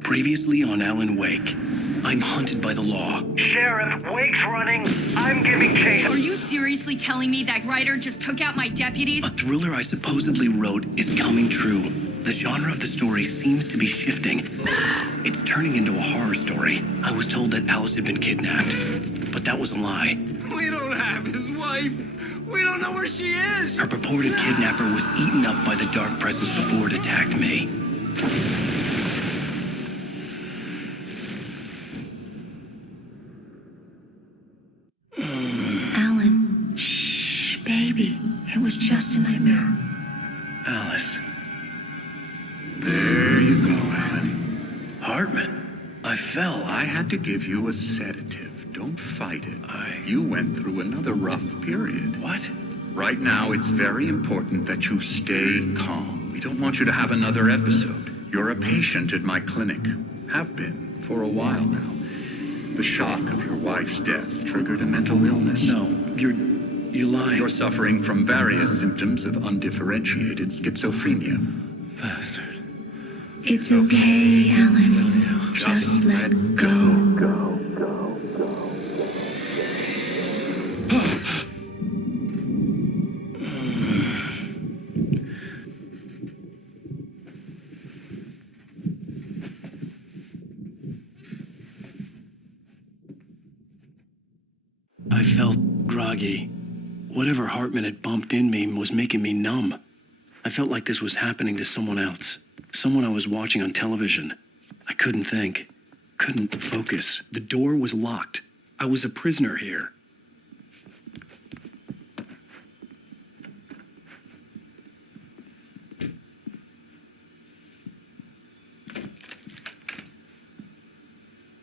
Previously on Alan Wake, I'm hunted by the law. Sheriff, Wake's running. I'm giving chase. Are you seriously telling me that writer just took out my deputies? A thriller I supposedly wrote is coming true. The genre of the story seems to be shifting. It's turning into a horror story. I was told that Alice had been kidnapped, but that was a lie. We don't have his wife. We don't know where she is. Her purported kidnapper was eaten up by the dark presence before it attacked me. Alan, shh, baby. It was just a nightmare. Alice. There you go, Alan. Hartman. I fell. I had to give you a sedative. Don't fight it. You went through another rough period. What? Right now, it's very important that you stay calm. We don't want you to have another episode. You're a patient at my clinic. Have been for a while now. The shock of your wife's death triggered a mental illness. No, you lie. You're suffering from various symptoms of undifferentiated schizophrenia. Bastard. It's okay, Alan. Just let go. I felt groggy. Whatever Hartman had bumped in me was making me numb. I felt like this was happening to someone else. Someone I was watching on television. I couldn't think. Couldn't focus. The door was locked. I was a prisoner here.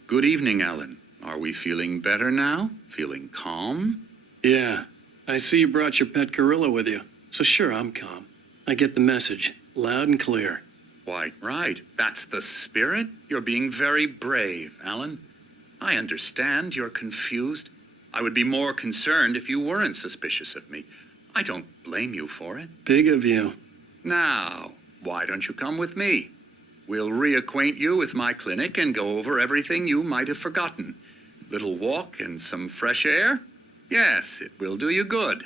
Good evening, Alan. Are we feeling better now? Feeling calm? Yeah. I see you brought your pet gorilla with you. So sure, I'm calm. I get the message. Loud and clear. Why, right. That's the spirit. You're being very brave, Alan. I understand you're confused. I would be more concerned if you weren't suspicious of me. I don't blame you for it. Big of you. Now, why don't you come with me? We'll reacquaint you with my clinic and go over everything you might have forgotten. Little walk and some fresh air? Yes, it will do you good.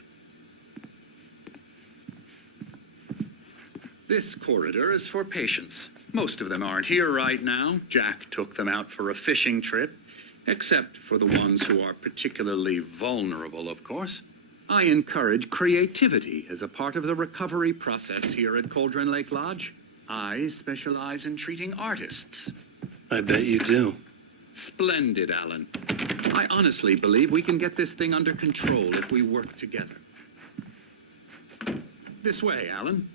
This corridor is for patients. Most of them aren't here right now. Jack took them out for a fishing trip, except for the ones who are particularly vulnerable, of course. I encourage creativity as a part of the recovery process here at Cauldron Lake Lodge. I specialize in treating artists. I bet you do. Splendid, Alan. I honestly believe we can get this thing under control if we work together. This way, Alan.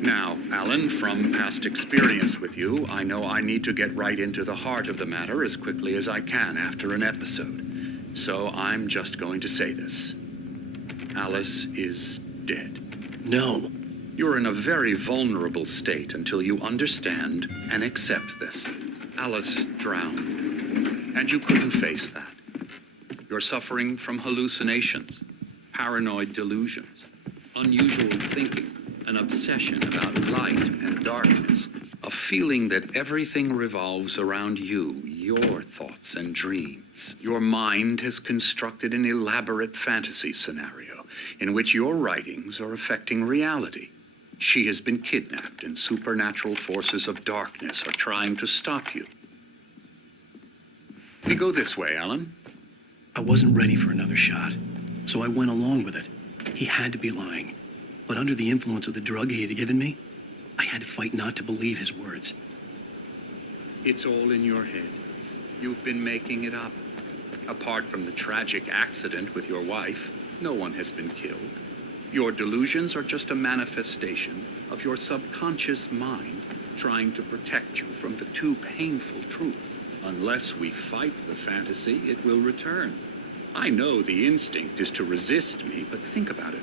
Now, Alan, from past experience with you, I know I need to get right into the heart of the matter as quickly as I can after an episode. So I'm just going to say this. Alice is dead. No. You're in a very vulnerable state until you understand and accept this. Alice drowned, and you couldn't face that. You're suffering from hallucinations, paranoid delusions, unusual thinking, an obsession about light and darkness, a feeling that everything revolves around you, your thoughts and dreams. Your mind has constructed an elaborate fantasy scenario in which your writings are affecting reality. She has been kidnapped and supernatural forces of darkness are trying to stop you. We go this way, Alan. I wasn't ready for another shot, so I went along with it. He had to be lying. But under the influence of the drug he had given me, I had to fight not to believe his words. It's all in your head. You've been making it up. Apart from the tragic accident with your wife, no one has been killed. Your delusions are just a manifestation of your subconscious mind trying to protect you from the too painful truth. Unless we fight the fantasy, it will return. I know the instinct is to resist me, but think about it.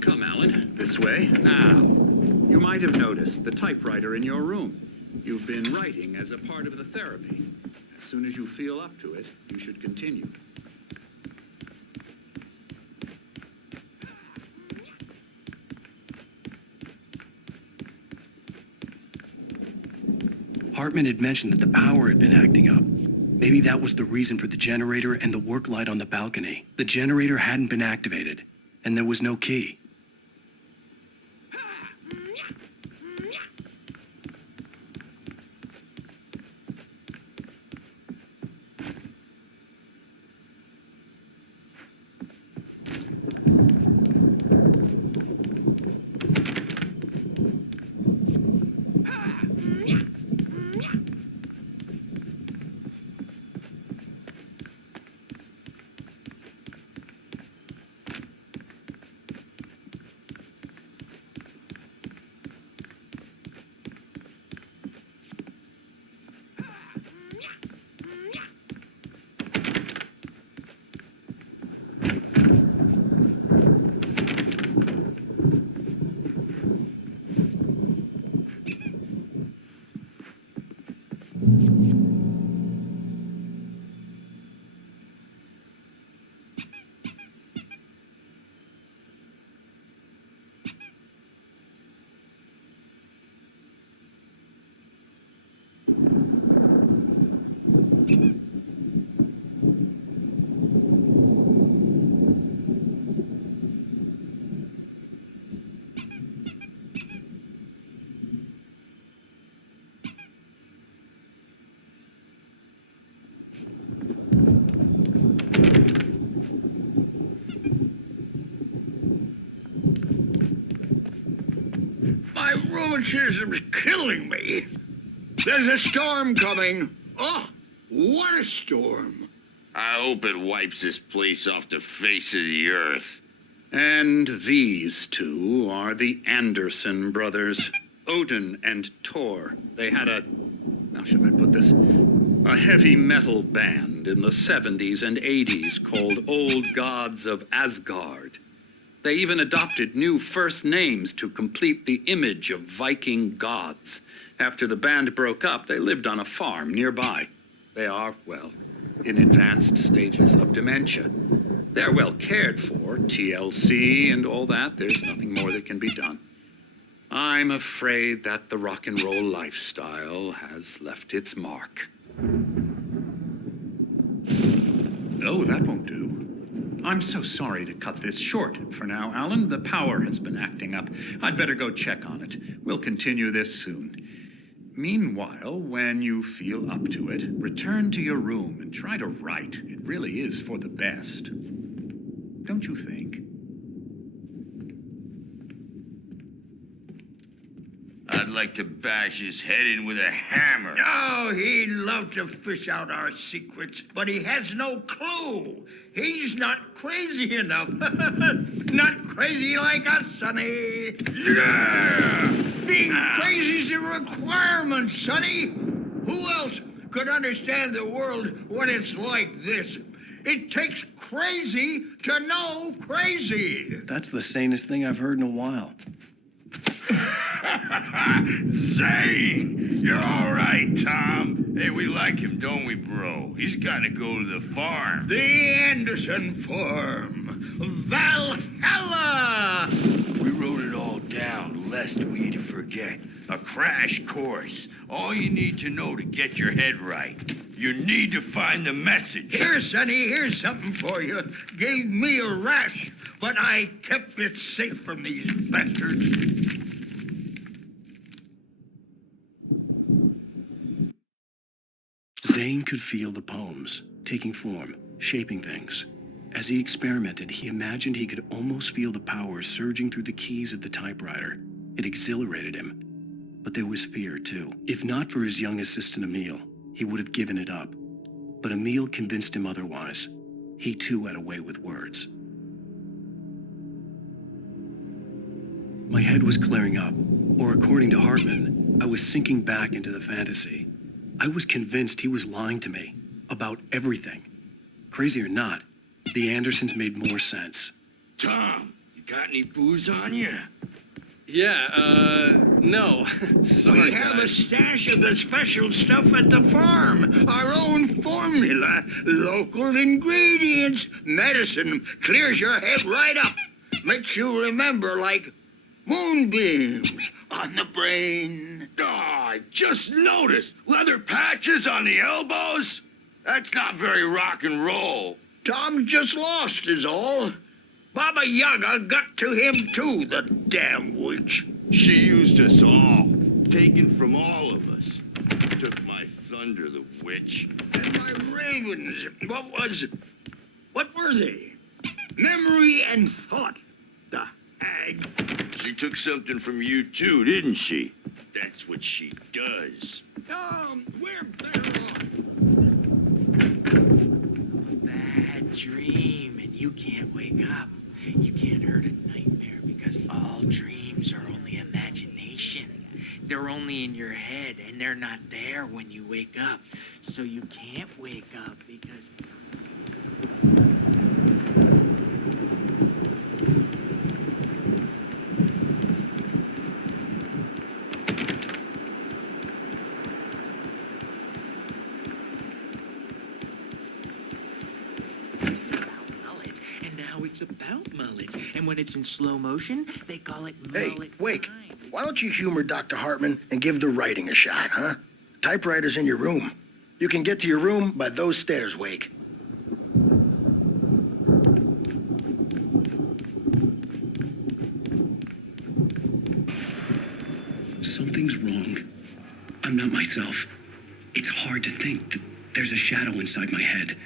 Come, Alan, this way. Now, you might have noticed the typewriter in your room. You've been writing as a part of the therapy. As soon as you feel up to it, you should continue. Hartman had mentioned that the power had been acting up. Maybe that was the reason for the generator and the work light on the balcony. The generator hadn't been activated, and there was no key. My rheumatism's killing me. There's a storm coming. Oh, what a storm. I hope it wipes this place off the face of the earth. And these two are the Anderson brothers, Odin and Thor. They had how should I put this? A heavy metal band in the 70s and 80s called Old Gods of Asgard. They even adopted new first names to complete the image of Viking gods. After the band broke up, they lived on a farm nearby. They are, well, in advanced stages of dementia. They're well cared for, TLC and all that. There's nothing more that can be done. I'm afraid that the rock and roll lifestyle has left its mark. Oh, that won't do. I'm so sorry to cut this short for now, Alan. The power has been acting up. I'd better go check on it. We'll continue this soon. Meanwhile, when you feel up to it, return to your room and try to write. It really is for the best. Don't you think? I'd like to bash his head in with a hammer. Oh, he'd love to fish out our secrets, but he has no clue. He's not crazy enough. Not crazy like us, Sonny. Yeah! Being crazy's a requirement, Sonny. Who else could understand the world when it's like this? It takes crazy to know crazy. That's the sanest thing I've heard in a while. Zane! You're all right, Tom. Hey, we like him, don't we, bro? He's got to go to the farm. The Anderson farm. Valhalla! We wrote it all down, lest we'd forget. A crash course. All you need to know to get your head right. You need to find the message. Here, Sonny, here's something for you. Gave me a rash, but I kept it safe from these bastards. Zane could feel the poems, taking form, shaping things. As he experimented, he imagined he could almost feel the power surging through the keys of the typewriter. It exhilarated him. But there was fear, too. If not for his young assistant, Emil, he would have given it up. But Emil convinced him otherwise. He, too, had a way with words. My head was clearing up, or according to Hartman, I was sinking back into the fantasy. I was convinced he was lying to me about everything. Crazy or not, The Andersons made more sense. Tom, you got any booze on you? Yeah, no. Sorry, We have a guys. stash of the special stuff at the farm. Our own formula, local ingredients. Medicine clears your head right up. Makes you remember like moonbeams on the brain. Oh, I just noticed. Leather patches on the elbows? That's not very rock and roll. Tom just lost is all. Baba Yaga got to him too, the damn witch. She used us all. Taken from all of us. Took my thunder, the witch. And my ravens, what were they? Memory and thought, the hag. She took something from you too, didn't she? That's what she does. We're better off. Bad dream, and you can't wake up. You can't hurt a nightmare because all dreams are only imagination. They're only in your head, and they're not there when you wake up. So you can't wake up because... It's about mullets, and when it's in slow motion, they call it mullet. Hey, Wake, time. why don't you humor Dr. Hartman and give the writing a shot, huh? The typewriter's in your room. You can get to your room by those stairs, Wake. Something's wrong. I'm not myself. It's hard to think that there's a shadow inside my head.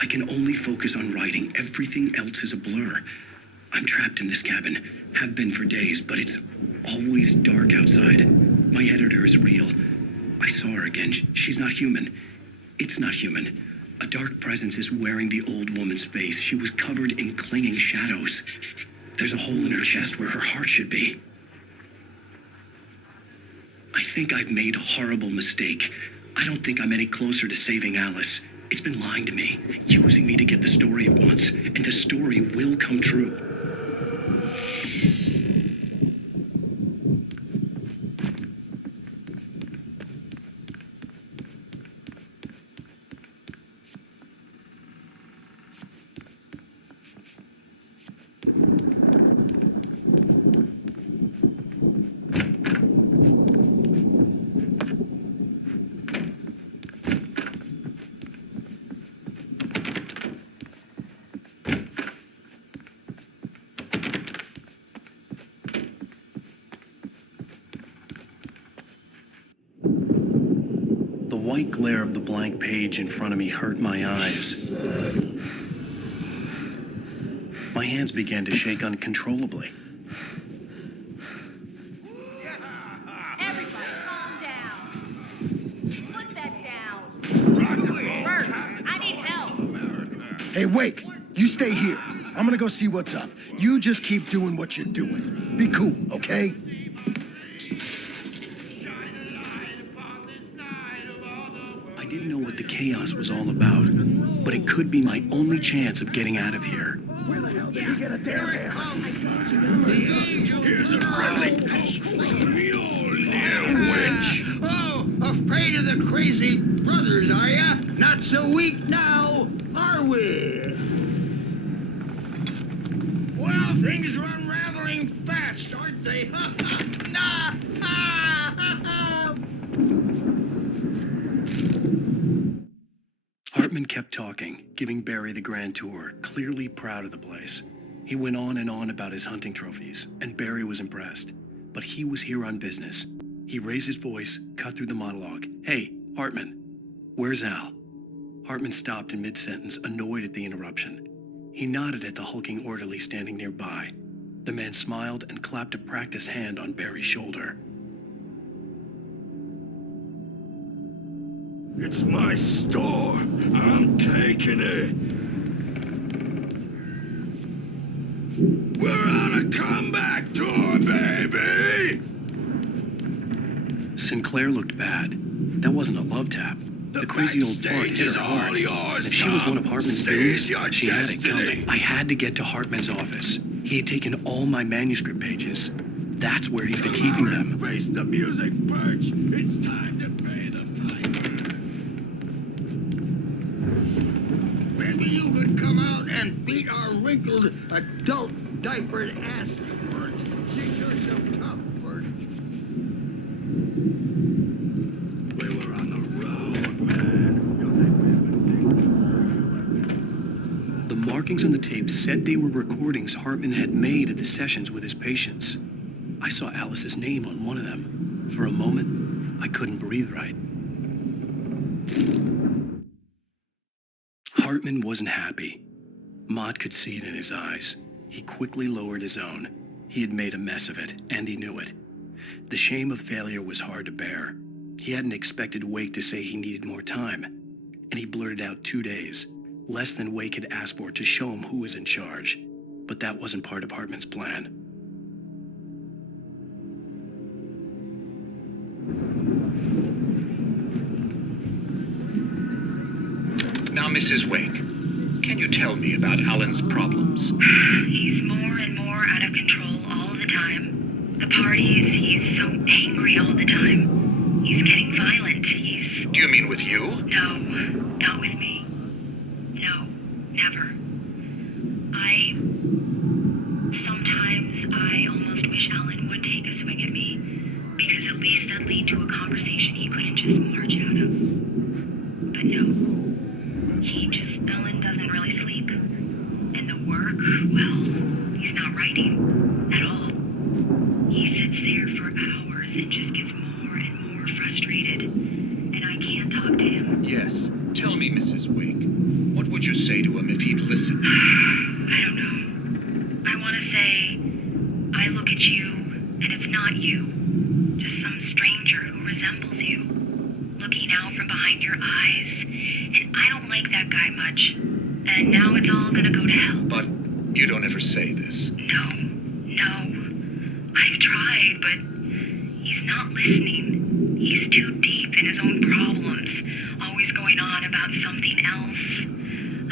I can only focus on writing. Everything else is a blur. I'm trapped in this cabin. Have been for days, but it's always dark outside. My editor is real. I saw her again. She's not human. It's not human. A dark presence is wearing the old woman's face. She was covered in clinging shadows. There's a hole in her chest where her heart should be. I think I've made a horrible mistake. I don't think I'm any closer to saving Alice. It's been lying to me, using me to get the story it wants, and the story will come true. The white glare of the blank page in front of me hurt my eyes. My hands began to shake uncontrollably. Everybody, calm down. Put that down. Bert, I need help. Hey, Wake, you stay here. I'm gonna go see what's up. You just keep doing what you're doing. Be cool, okay? I didn't know what the chaos was all about, but it could be my only chance of getting out of here. Here it comes. The angel is a relic from the old witch. Oh, afraid of the crazy brothers, are ya? Not so weak now, are we? Well, things are unraveling fast, aren't they? Nah. Hartman kept talking, giving Barry the grand tour, clearly proud of the place. He went on and on about his hunting trophies, and Barry was impressed. But he was here on business. He raised his voice, cut through the monologue. Hey, Hartman, where's Al? Hartman stopped in mid-sentence, annoyed at the interruption. He nodded at the hulking orderly standing nearby. The man smiled and clapped a practiced hand on Barry's shoulder. It's my store. I'm taking it. We're on a comeback tour, baby! Sinclair looked bad. That wasn't a love tap. The crazy old fart hit her hard. And if she was one of Hartman's goons, she had it coming. I had to get to Hartman's office. He had taken all my manuscript pages. That's where he's been keeping them. Face the music, Birch. It's time to pay the piper. Maybe you could come out and beat our wrinkled, adult diapered asses for it. Since you're so tough, Birch. We were on the road, man. The markings on the tape said they were recordings Hartman had made at the sessions with his patients. I saw Alice's name on one of them. For a moment, I couldn't breathe right. Hartman wasn't happy. Maud could see it in his eyes. He quickly lowered his own. He had made a mess of it, and he knew it. The shame of failure was hard to bear. He hadn't expected Wake to say he needed more time, and he blurted out 2 days, less than Wake had asked for to show him who was in charge. But that wasn't part of Hartman's plan. Now, Mrs. Wake, can you tell me about Alan's problems? He's more and more out of control all the time. The parties, he's so angry all the time. He's getting violent. Do you mean with you? No, not with me. No, never. Sometimes I almost wish Alan would take a swing at me, because at least that'd lead to a conversation he couldn't just march out of. But no. Alan doesn't really sleep. And the work, well, he's not writing at all. He sits there for hours and just gets more and more frustrated. And I can't talk to him. Yes. Tell me, Mrs. Wake, what would you say to him if he'd listen? I don't know. I want to say, I look at you, and it's not you. Just some stranger who resembles you. Looking out from behind your eyes. And I don't like that guy much. And now it's all gonna go to hell. But you don't ever say this. No. I've tried, but he's not listening. He's too deep in his own problems, always going on about something else.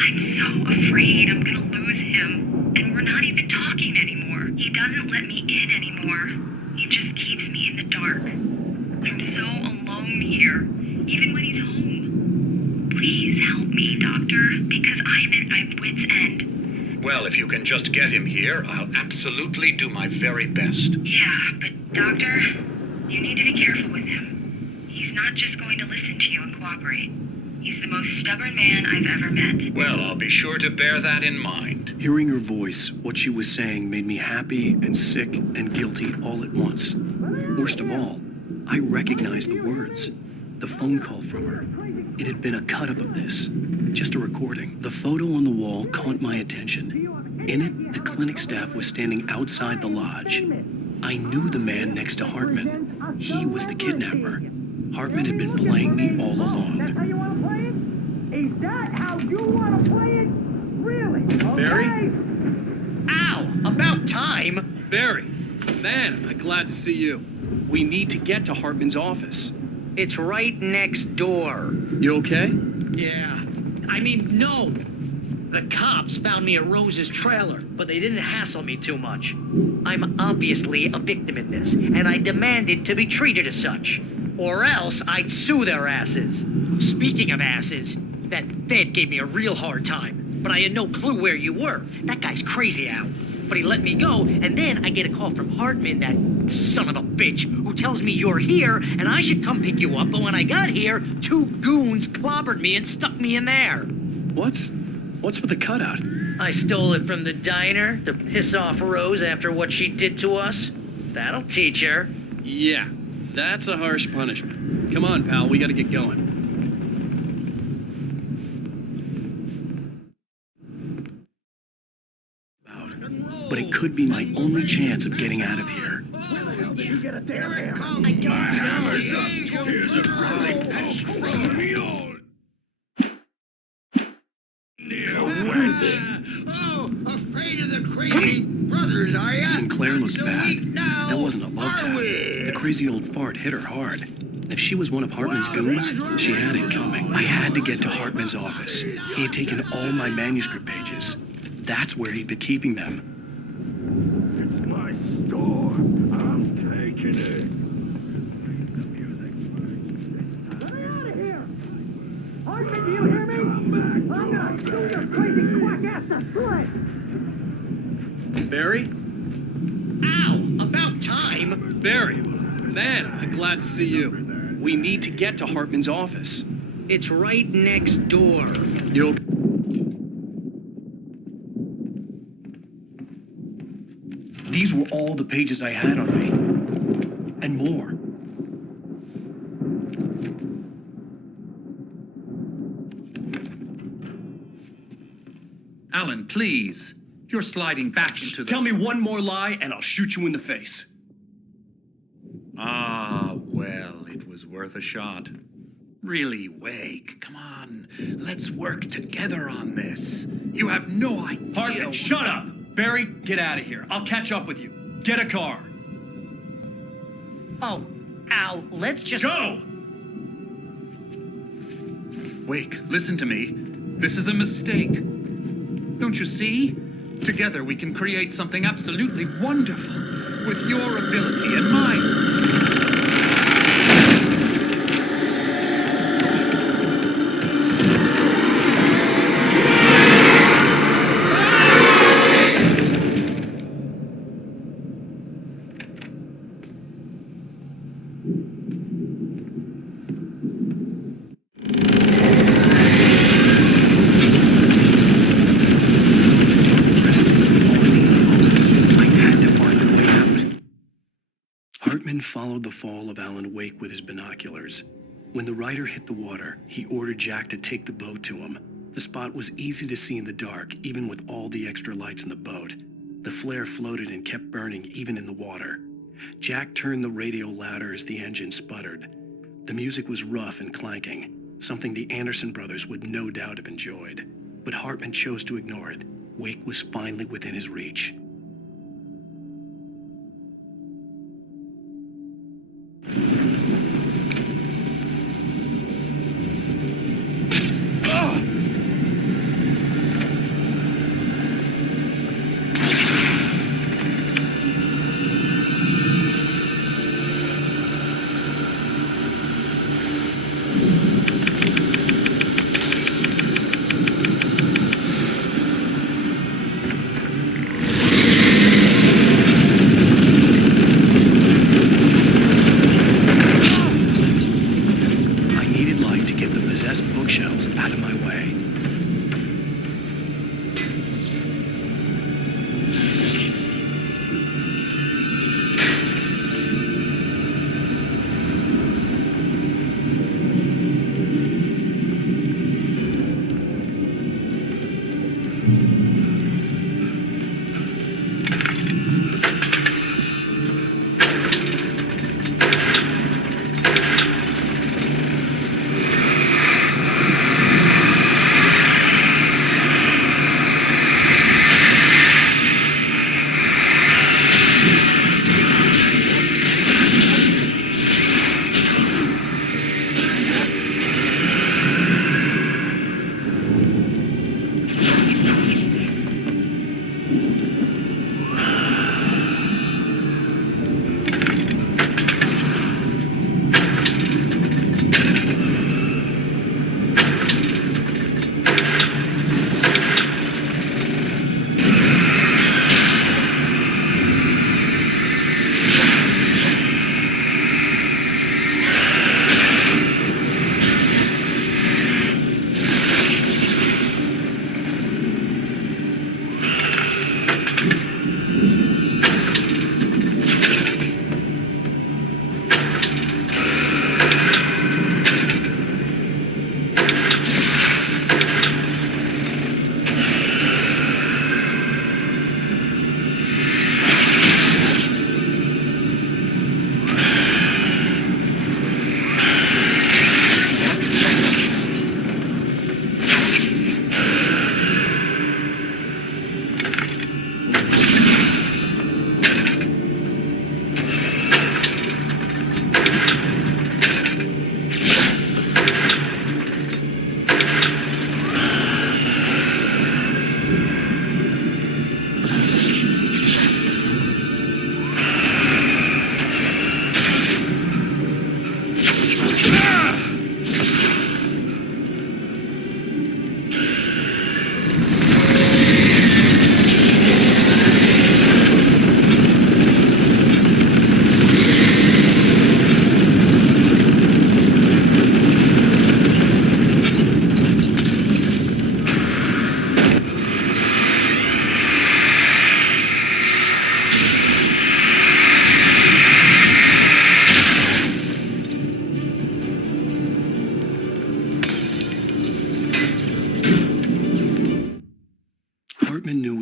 I'm so afraid I'm gonna lose him. And we're not even talking anymore. He doesn't let me in anymore. He just keeps me in the dark. I'm so alone here, even when he's home. Please help me, Doctor, because I'm at my wit's end. Well, if you can just get him here, I'll absolutely do my very best. Yeah, but Doctor, you need to be careful with him. He's not just going to listen to you and cooperate. He's the most stubborn man I've ever met. Well, I'll be sure to bear that in mind. Hearing her voice, what she was saying made me happy and sick and guilty all at once. Worst of all, I recognized the words. The phone call from her. It had been a cut-up of this, just a recording. The photo on the wall caught my attention. In it, the clinic staff was standing outside the lodge. I knew the man next to Hartman. He was the kidnapper. Hartman had been playing me all along. That's how you want to play it? Is that how you want to play it? Really? Barry? Ow! About time! Barry, man, am I glad to see you. We need to get to Hartman's office. It's right next door. You okay? Yeah. I mean, no. The cops found me at Rose's trailer, but they didn't hassle me too much. I'm obviously a victim in this, and I demanded to be treated as such. Or else I'd sue their asses. Speaking of asses, that Fed gave me a real hard time, but I had no clue where you were. That guy's crazy, Al. But he let me go, and then I get a call from Hartman, that son of a bitch, who tells me you're here, and I should come pick you up, but when I got here, 2 goons clobbered me and stuck me in there. What's with the cutout? I stole it from the diner to piss off Rose after what she did to us. That'll teach her. Yeah, that's a harsh punishment. Come on, pal, we gotta get going. But it could be my only chance of getting out of here. Here it comes. I don't Hammer's up. Here's a friendly poke from the old near wench. Oh, afraid of the crazy brothers, are ya? Sinclair looked So bad. weak now, That wasn't a love are tap. we? The crazy old fart hit her hard. If she was one of Hartman's goons, she had it coming. I had to get to Hartman's office. He had taken all my manuscript pages. That's where he'd been keeping them. It's my store. I'm taking it. Let me out of here! Hartman, do you hear me? I'm gonna shoot your crazy quack ass to shreds! Barry? Ow! About time! Barry! Man, I'm glad to see you. We need to get to Hartman's office. It's right next door. You'll... These were all the pages I had on me. And more. Alan, please. You're sliding back into the... Tell me one more lie and I'll shoot you in the face. Ah, well, it was worth a shot. Really, Wake, come on. Let's work together on this. You have no idea... Hartman, shut up! Barry, get out of here. I'll catch up with you. Get a car. Oh, Al, let's just... Go! Wake, listen to me. This is a mistake. Don't you see? Together we can create something absolutely wonderful. With your ability and mine. Followed the fall of Alan Wake with his binoculars. When the rider hit the water, he ordered Jack to take the boat to him. The spot was easy to see in the dark, even with all the extra lights in the boat. The flare floated and kept burning even in the water. Jack turned the radio louder as the engine sputtered. The music was rough and clanking, something the Anderson brothers would no doubt have enjoyed. But Hartman chose to ignore it. Wake was finally within his reach.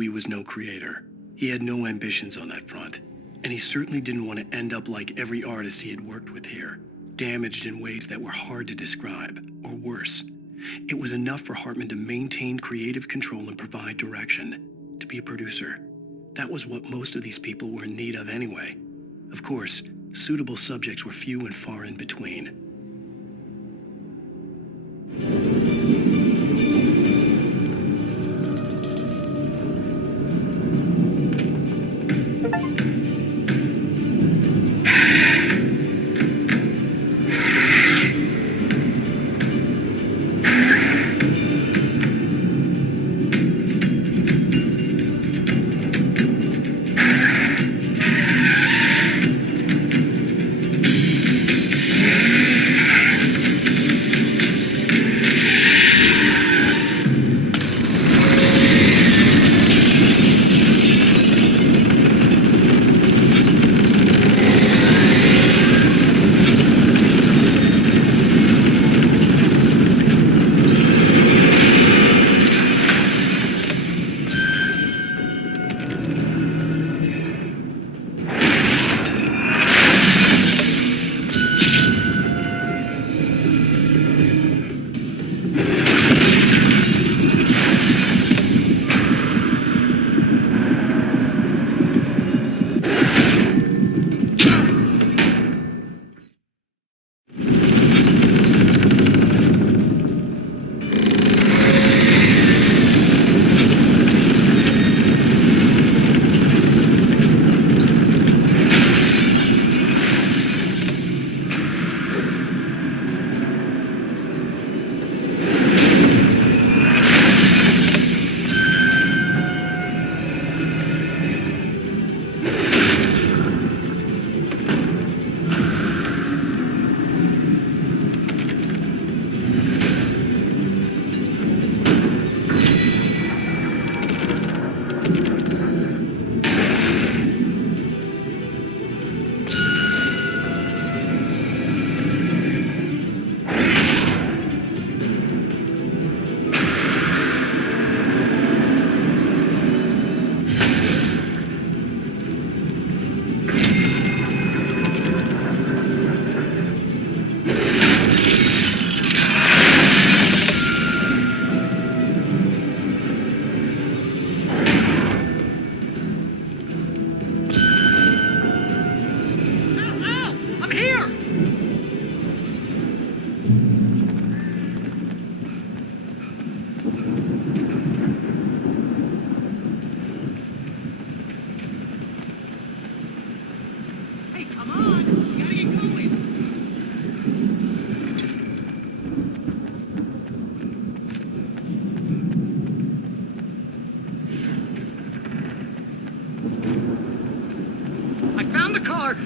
he was no creator. He had no ambitions on that front. And he certainly didn't want to end up like every artist he had worked with here, damaged in ways that were hard to describe, or worse. It was enough for Hartman to maintain creative control and provide direction, to be a producer. That was what most of these people were in need of anyway. Of course, suitable subjects were few and far in between.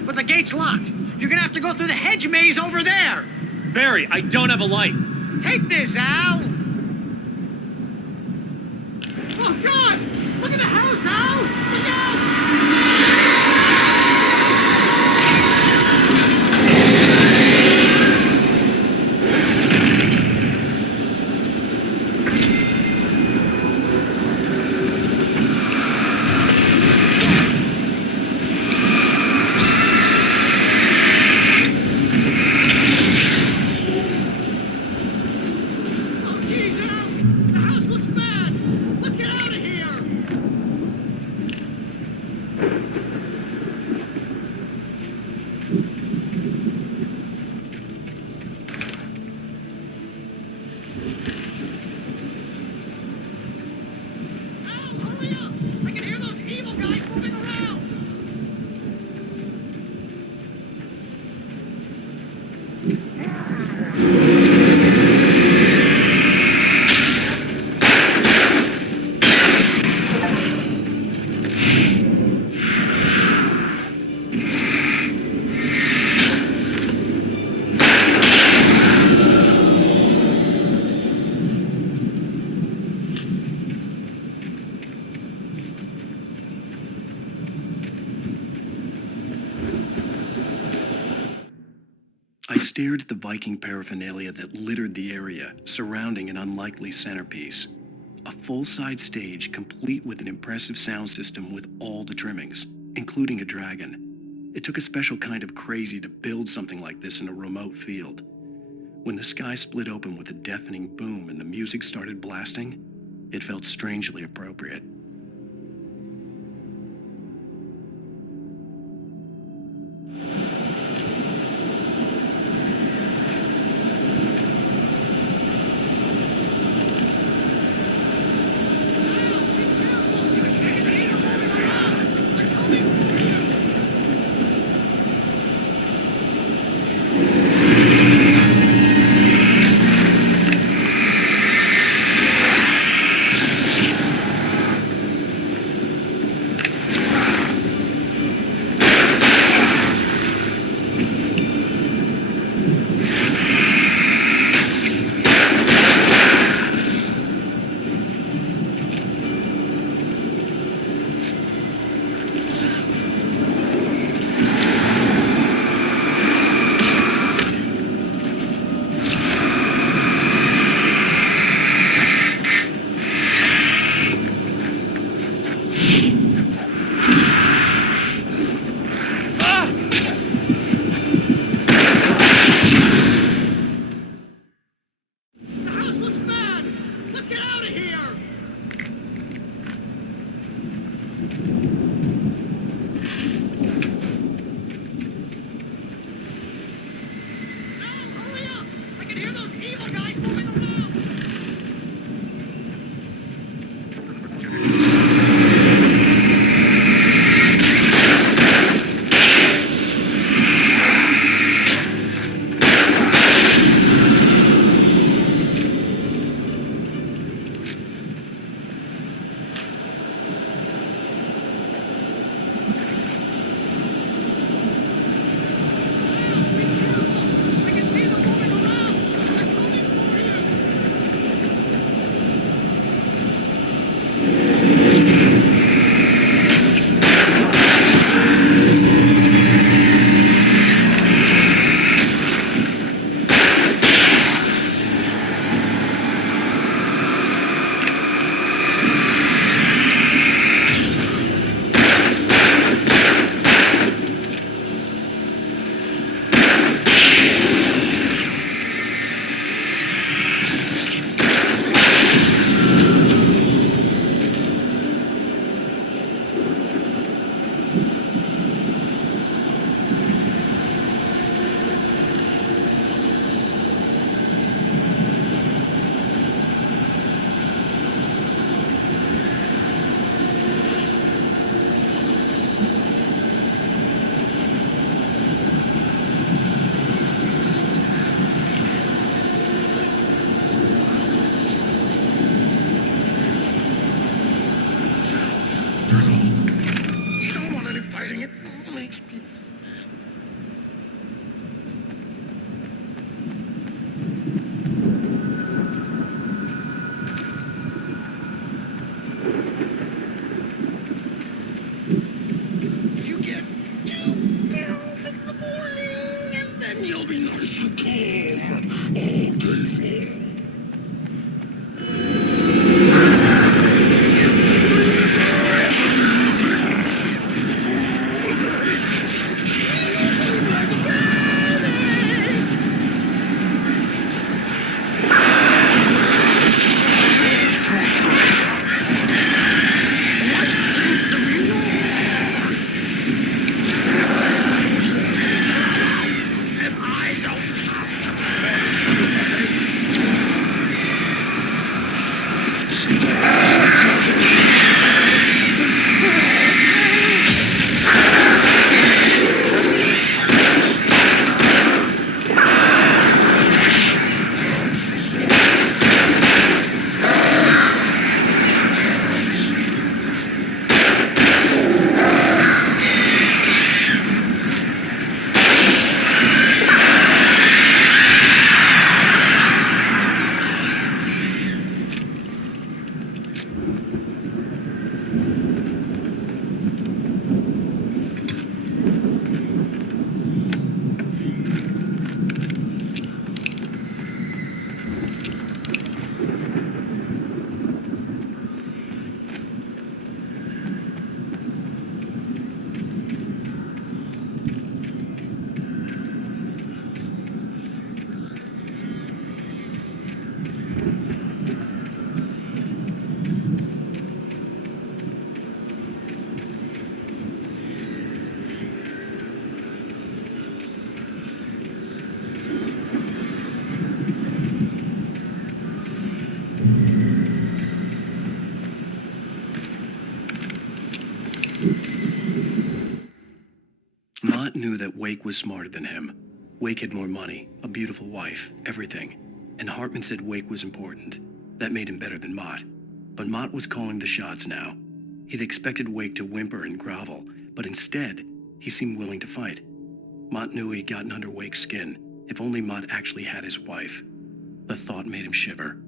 But the gate's locked. You're gonna have to go through the hedge maze over there. Barry, I don't have a light. Take this, Al. Oh, God! Look at the house, Al! Look out! I stared at the Viking paraphernalia that littered the area, surrounding an unlikely centerpiece. A full-size stage complete with an impressive sound system with all the trimmings, including a dragon. It took a special kind of crazy to build something like this in a remote field. When the sky split open with a deafening boom and the music started blasting, it felt strangely appropriate. Mott knew that Wake was smarter than him. Wake had more money, a beautiful wife, everything. And Hartman said Wake was important. That made him better than Mott. But Mott was calling the shots now. He'd expected Wake to whimper and grovel, but instead, he seemed willing to fight. Mott knew he'd gotten under Wake's skin. If only Mott actually had his wife. The thought made him shiver.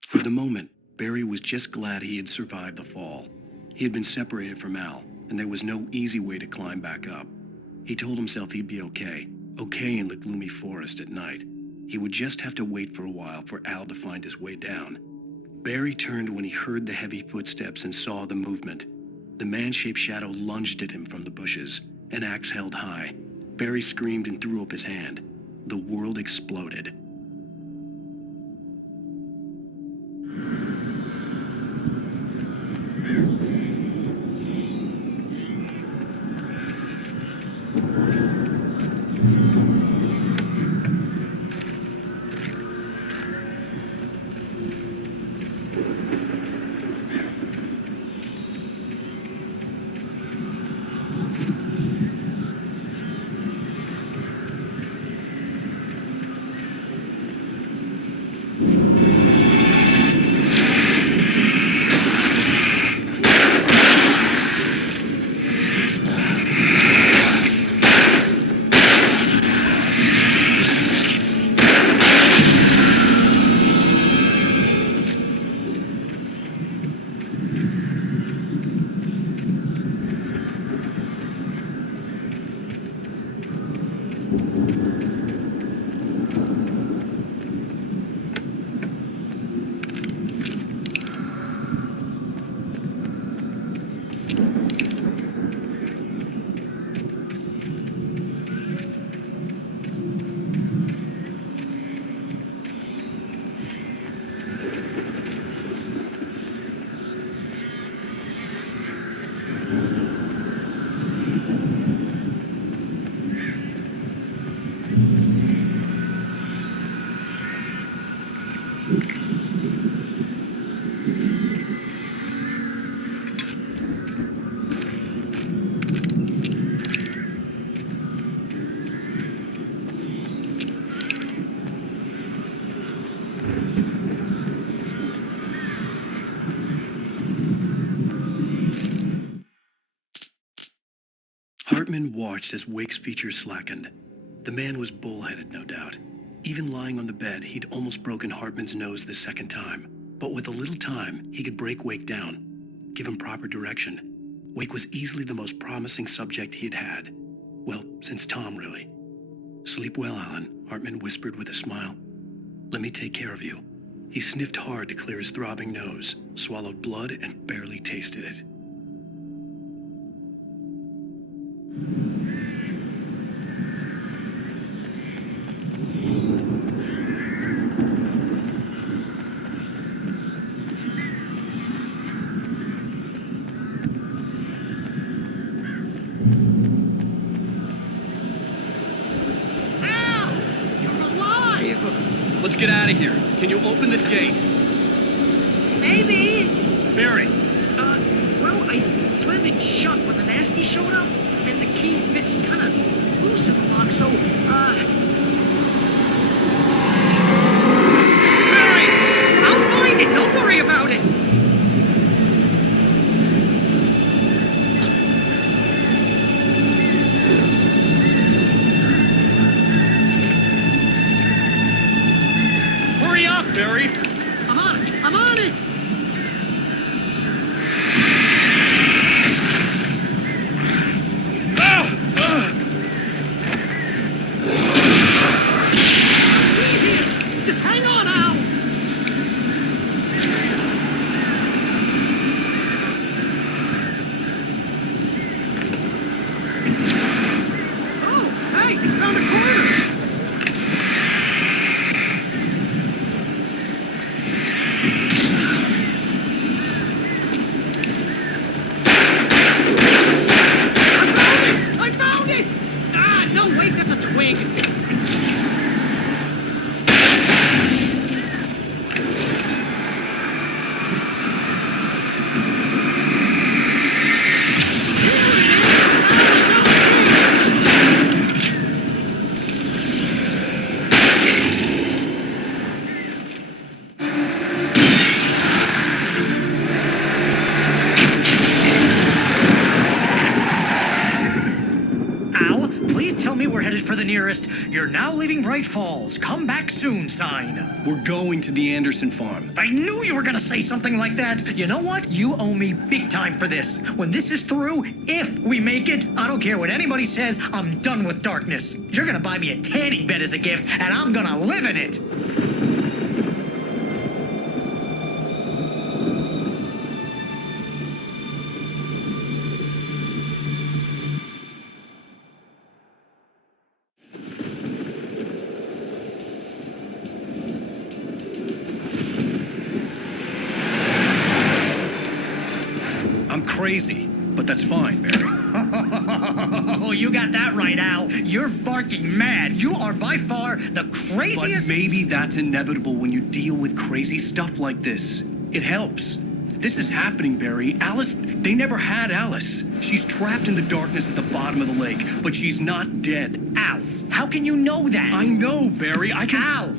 For the moment, Barry was just glad he had survived the fall. He had been separated from Al, and there was no easy way to climb back up. He told himself he'd be okay in the gloomy forest at night. He would just have to wait for a while for Al to find his way down. Barry turned when he heard the heavy footsteps and saw the movement. The man-shaped shadow lunged at him from the bushes, an axe held high. Barry screamed and threw up his hand. The world exploded. Hartman watched as Wake's features slackened. The man was bullheaded, no doubt. Even lying on the bed, he'd almost broken Hartman's nose the second time. But with a little time, he could break Wake down, give him proper direction. Wake was easily the most promising subject he'd had. Well, since Tom, really. "Sleep well, Alan," Hartman whispered with a smile. "Let me take care of you." He sniffed hard to clear his throbbing nose, swallowed blood, and barely tasted it. get out of here. Can you open this gate? Maybe. Barry. Well, I slammed it shut when the nasty showed up, and the key fits kind of loose in the lock, so, Barry! I'll find it, don't worry about it! Hurry up, Barry! I'm on it! Just hang on, Al! Oh, hey, found a corner! I found it! Ah, no, wait, that's a twig. Al, please tell me we're headed for the nearest "You're now leaving Bright Falls. Come back soon" sign. We're going to the Anderson farm. I knew you were gonna say something like that. You know what? You owe me big time for this. When this is through, if we make it, I don't care what anybody says, I'm done with darkness. You're gonna buy me a tanning bed as a gift, and I'm gonna live in it. I'm crazy, but that's fine, Barry. Oh, you got that right, Al. You're barking mad. You are by far the craziest. But maybe that's inevitable when you deal with crazy stuff like this. It helps. This is happening, Barry. Alice, they never had Alice. She's trapped in the darkness at the bottom of the lake, but she's not dead. Al, how can you know that? I know, Barry. I can... Al,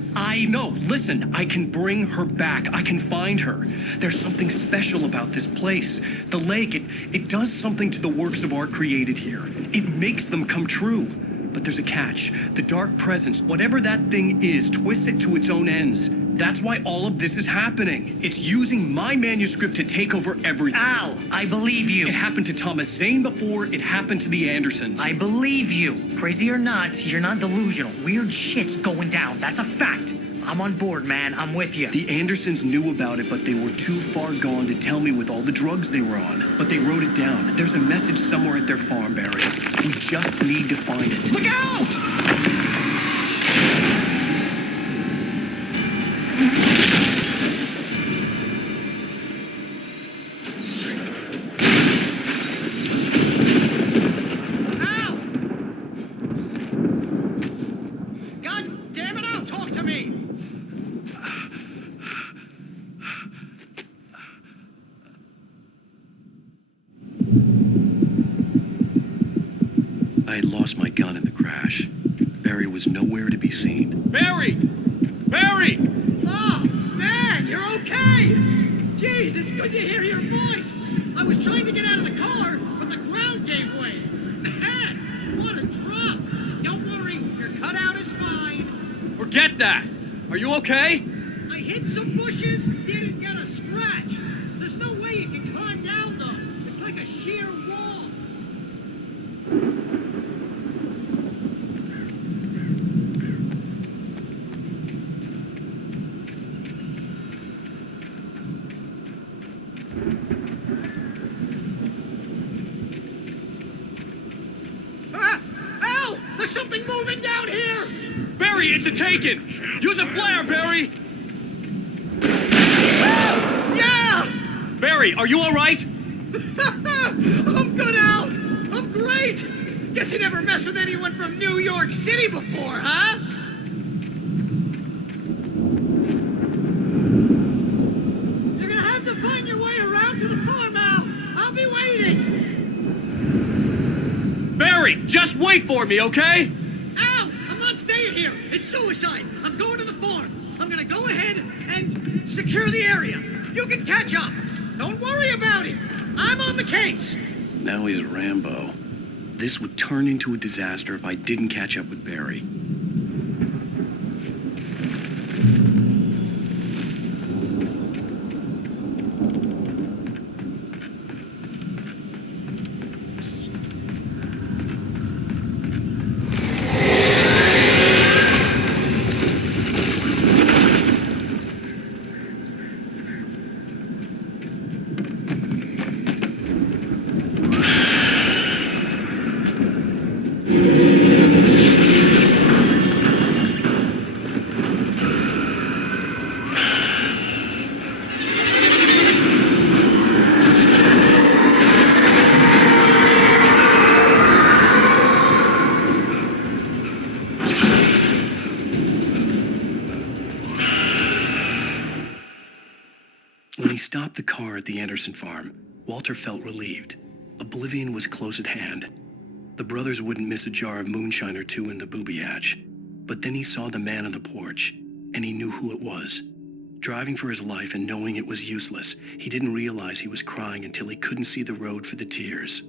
No, listen. I can bring her back. I can find her. There's something special about this place. The lake, it does something to the works of art created here. It makes them come true. But there's a catch. The dark presence, whatever that thing is, twists it to its own ends. That's why all of this is happening. It's using my manuscript to take over everything. Al, I believe you. It happened to Thomas Zane before. It happened to the Andersons. I believe you. Crazy or not, you're not delusional. Weird shit's going down. That's a fact. I'm on board, man. I'm with you. The Andersons knew about it, but they were too far gone to tell me with all the drugs they were on. But they wrote it down. There's a message somewhere at their farm, Barry. We just need to find it. Look out! God damn it, Al, talk to me! I had lost my gun in the crash. Barry was nowhere to be seen. Barry! Barry! Oh, man, you're okay! Jeez, it's good to hear your voice! I was trying to get out of the car, but the ground gave way! Man, what a drop! Don't worry, your cutout is fine. Forget that! Are you okay? I hit some bushes, didn't get a scratch. There's no way you can climb down, though. It's like a sheer wall. Al! There's something moving down here! Barry, it's a taken! Use a flare, Barry! Yeah! Barry, are you all right? I'm good, Al! I'm great! Guess you never messed with anyone from New York City before, huh? Just wait for me, okay? Al! I'm not staying here! It's suicide! I'm going to the farm! I'm gonna go ahead and secure the area! You can catch up! Don't worry about it! I'm on the case! Now he's Rambo. This would turn into a disaster if I didn't catch up with Barry. When he stopped the car at the Anderson farm, Walter felt relieved. Oblivion was close at hand. The brothers wouldn't miss a jar of moonshine or two in the booby hatch. But then he saw the man on the porch, and he knew who it was. Driving for his life and knowing it was useless, he didn't realize he was crying until he couldn't see the road for the tears.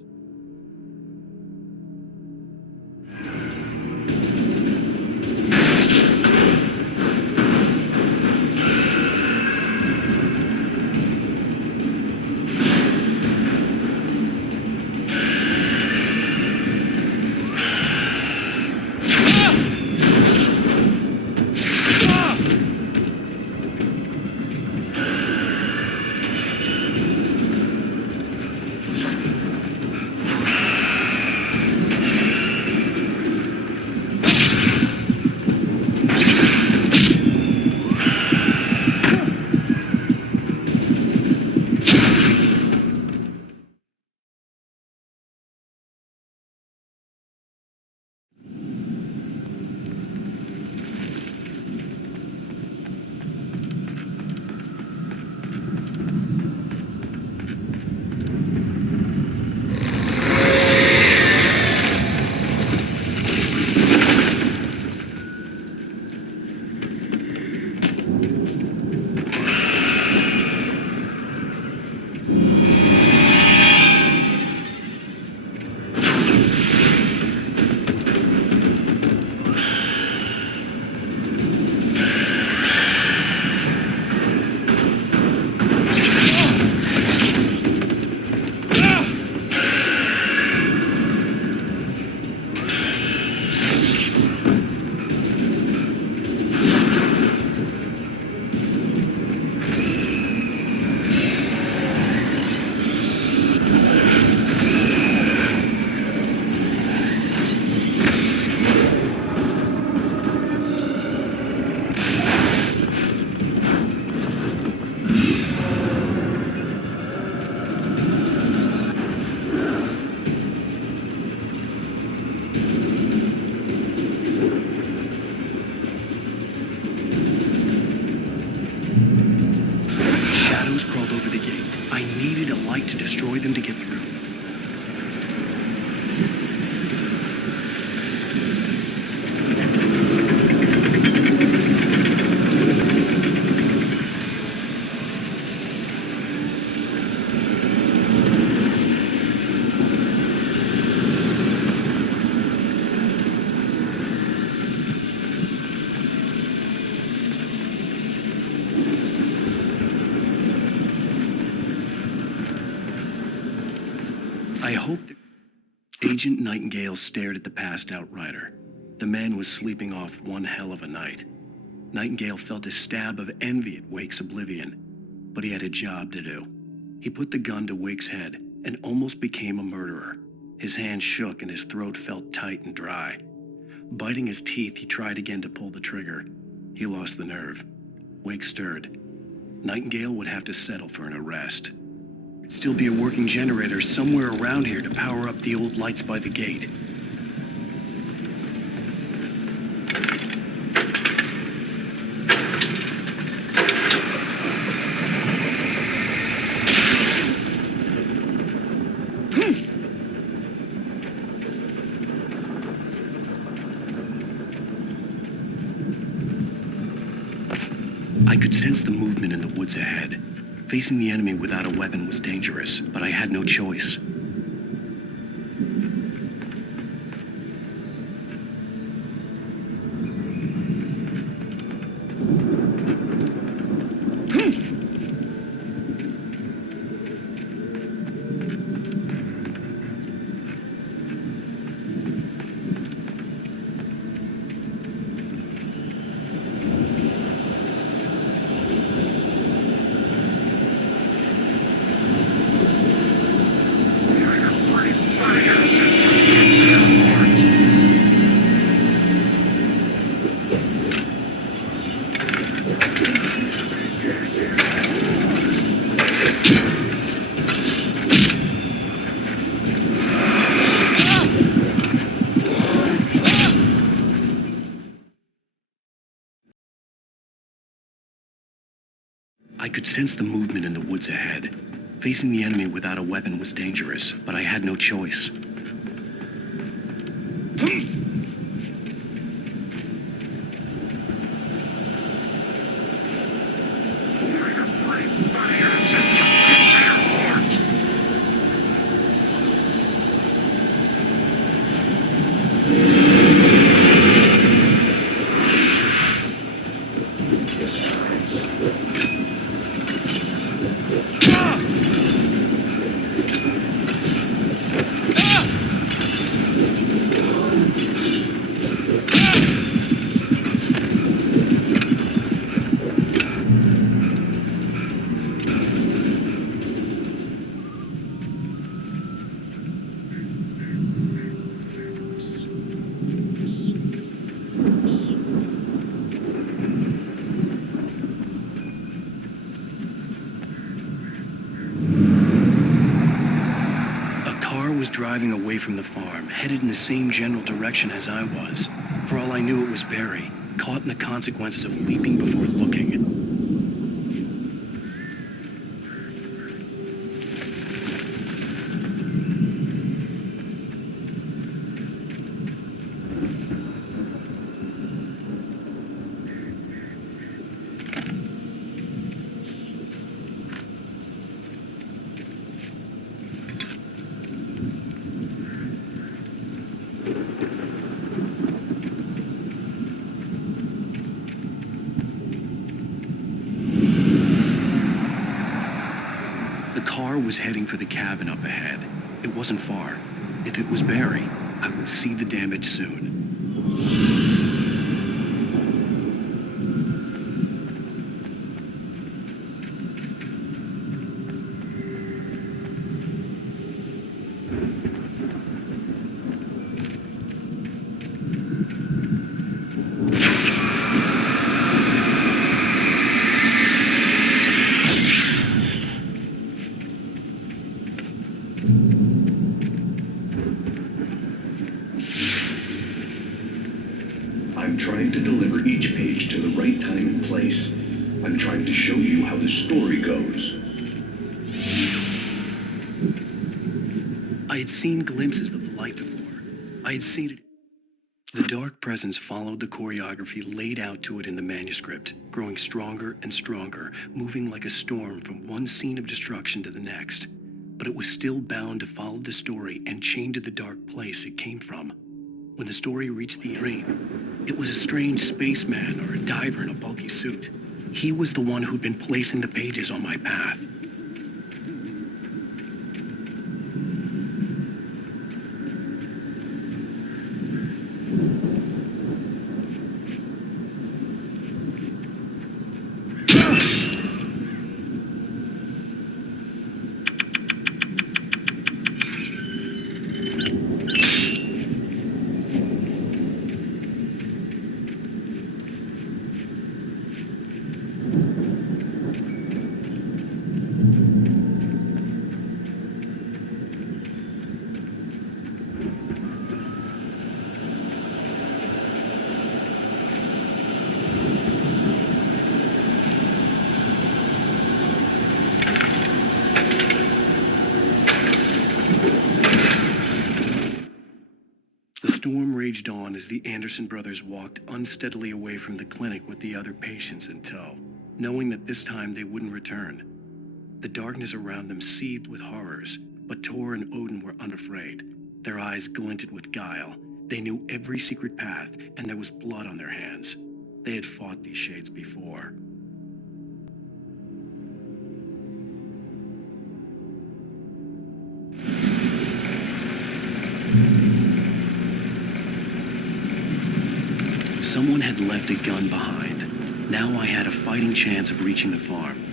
Crawled over the gate. I needed a light to destroy them to get through. I hoped that Agent Nightingale stared at the passed-out rider. The man was sleeping off one hell of a night. Nightingale felt a stab of envy at Wake's oblivion, but he had a job to do. He put the gun to Wake's head and almost became a murderer. His hand shook and his throat felt tight and dry. Biting his teeth, he tried again to pull the trigger. He lost the nerve. Wake stirred. Nightingale would have to settle for an arrest. There'd still be a working generator somewhere around here to power up the old lights by the gate. could sense the movement in the woods ahead. Facing the enemy without a weapon was dangerous, but I had no choice. I could sense the movement in the woods ahead. Facing the enemy without a weapon was dangerous, but I had no choice. Driving away from the farm, headed in the same general direction as I was. For all I knew, it was Barry, caught in the consequences of leaping before looking. Was heading for the cabin up ahead. It wasn't far. If it was Barry, I would see the damage soon. I'm trying to deliver each page to the right time and place. I'm trying to show you how the story goes. I had seen glimpses of the light before. I had seen it. The dark presence followed the choreography laid out to it in the manuscript, growing stronger and stronger, moving like a storm from one scene of destruction to the next. But it was still bound to follow the story and chained to the dark place it came from. When the story reached the dream, it was a strange spaceman or a diver in a bulky suit. He was the one who'd been placing the pages on my path. Raged on as the Anderson brothers walked unsteadily away from the clinic with the other patients in tow. knowing that this time they wouldn't return. The darkness around them seethed with horrors, but Tor and Odin were unafraid. Their eyes glinted with guile. They knew every secret path, and there was blood on their hands. They had fought these shades before. Someone had left a gun behind. Now I had a fighting chance of reaching the farm.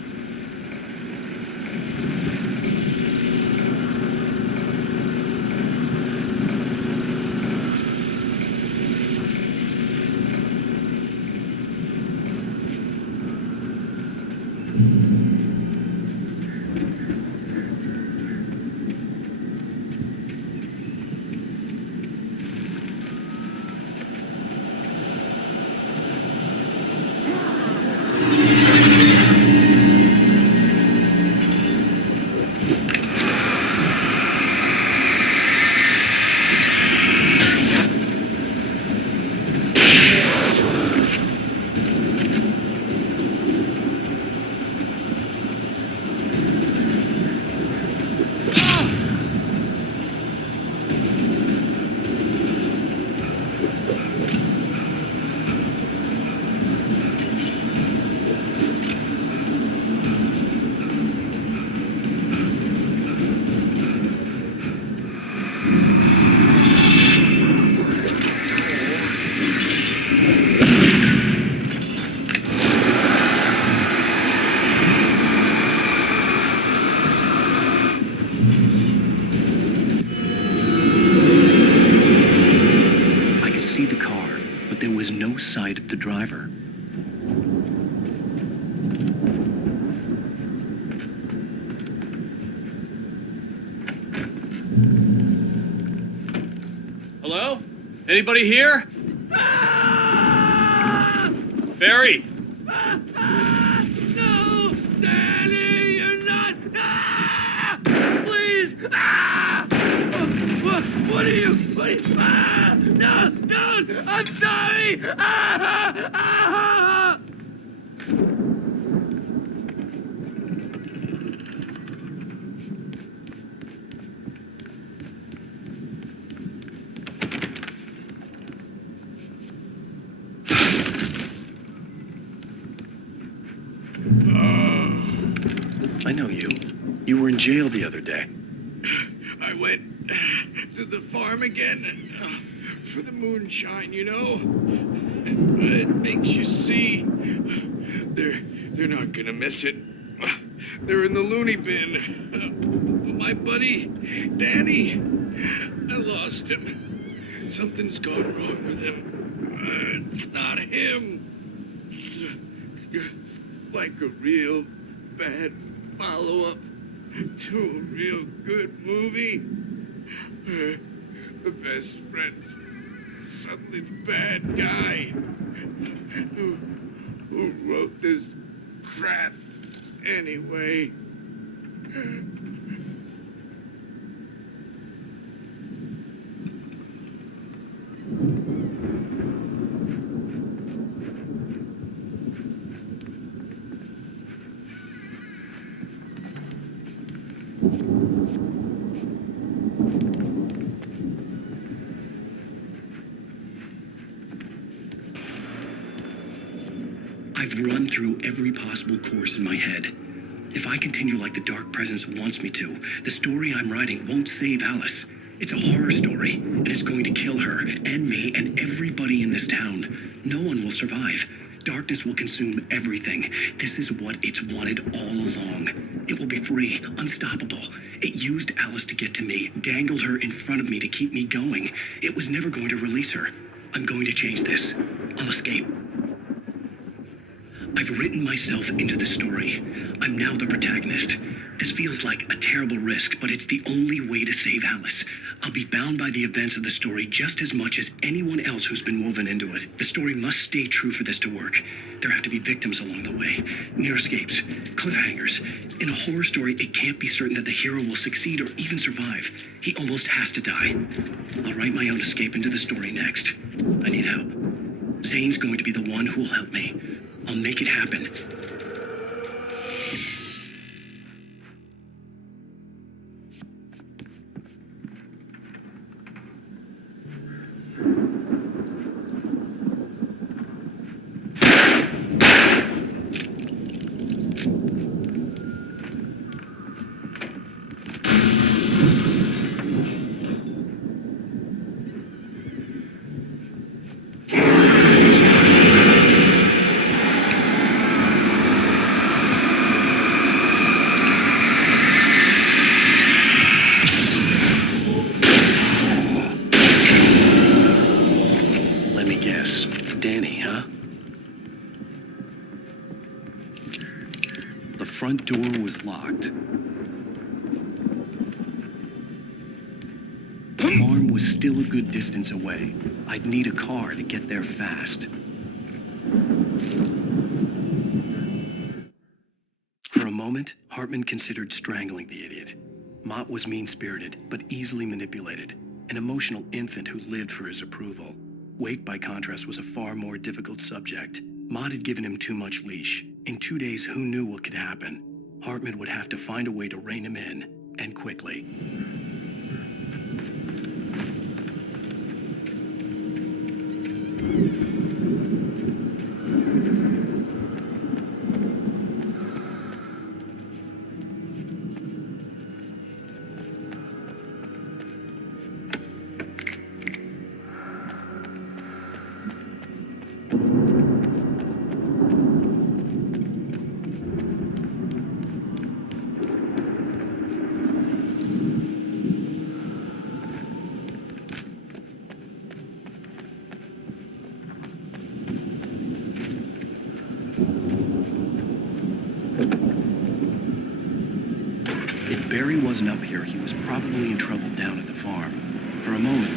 Driver. Hello? Anybody here? Barry! No! Danny, you're not! Please! What are you? No! No! I'm sorry! I know you. You were in jail the other day. I went to the farm again for the moonshine, you know. It makes you see. They're not gonna miss it. They're in the loony bin. My buddy, Danny, I lost him. Something's gone wrong with him. It's not him. Like a real bad follow-up to a real good movie. The best friend's suddenly the bad guy who wrote this crap anyway. I've run through every possible course in my head. If I continue like the Dark Presence wants me to, the story I'm writing won't save Alice. It's a horror story, and it's going to kill her, and me, and everybody in this town. No one will survive. Darkness will consume everything. This is what it's wanted all along. It will be free, unstoppable. It used Alice to get to me, dangled her in front of me to keep me going. It was never going to release her. I'm going to change this. I'll escape. I've written myself into the story. I'm now the protagonist. This feels like a terrible risk, but it's the only way to save Alice. I'll be bound by the events of the story just as much as anyone else who's been woven into it. The story must stay true for this to work. There have to be victims along the way, near escapes, cliffhangers. In a horror story, it can't be certain that the hero will succeed or even survive. He almost has to die. I'll write my own escape into the story next. I need help. Zane's going to be the one who'll help me. I'll make it happen. front door was locked. The farm was still a good distance away. I'd need a car to get there fast. For a moment, Hartman considered strangling the idiot. Mott was mean-spirited, but easily manipulated, an emotional infant who lived for his approval. Wake, by contrast, was a far more difficult subject. Mott had given him too much leash. In 2 days, who knew what could happen? Hartman would have to find a way to rein him in, and quickly. Barry wasn't up here, he was probably in trouble down at the farm. For a moment,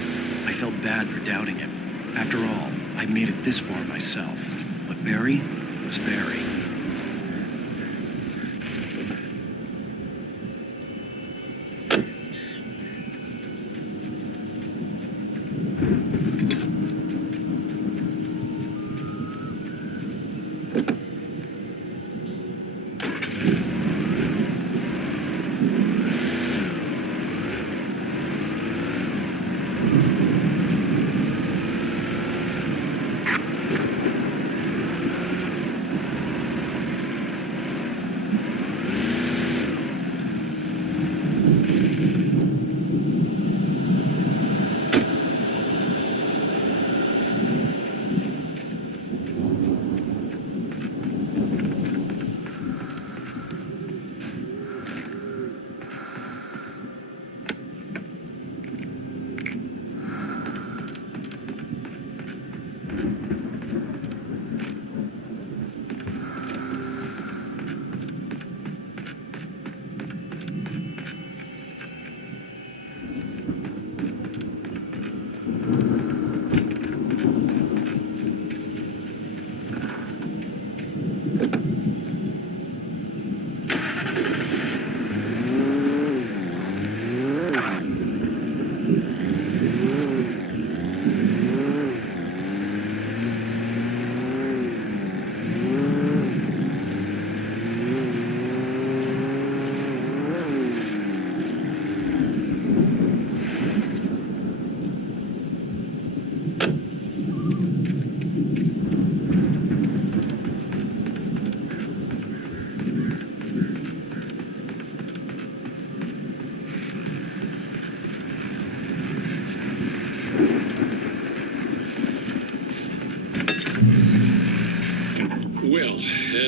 I felt bad for doubting him. After all, I made it this far myself. But Barry was Barry.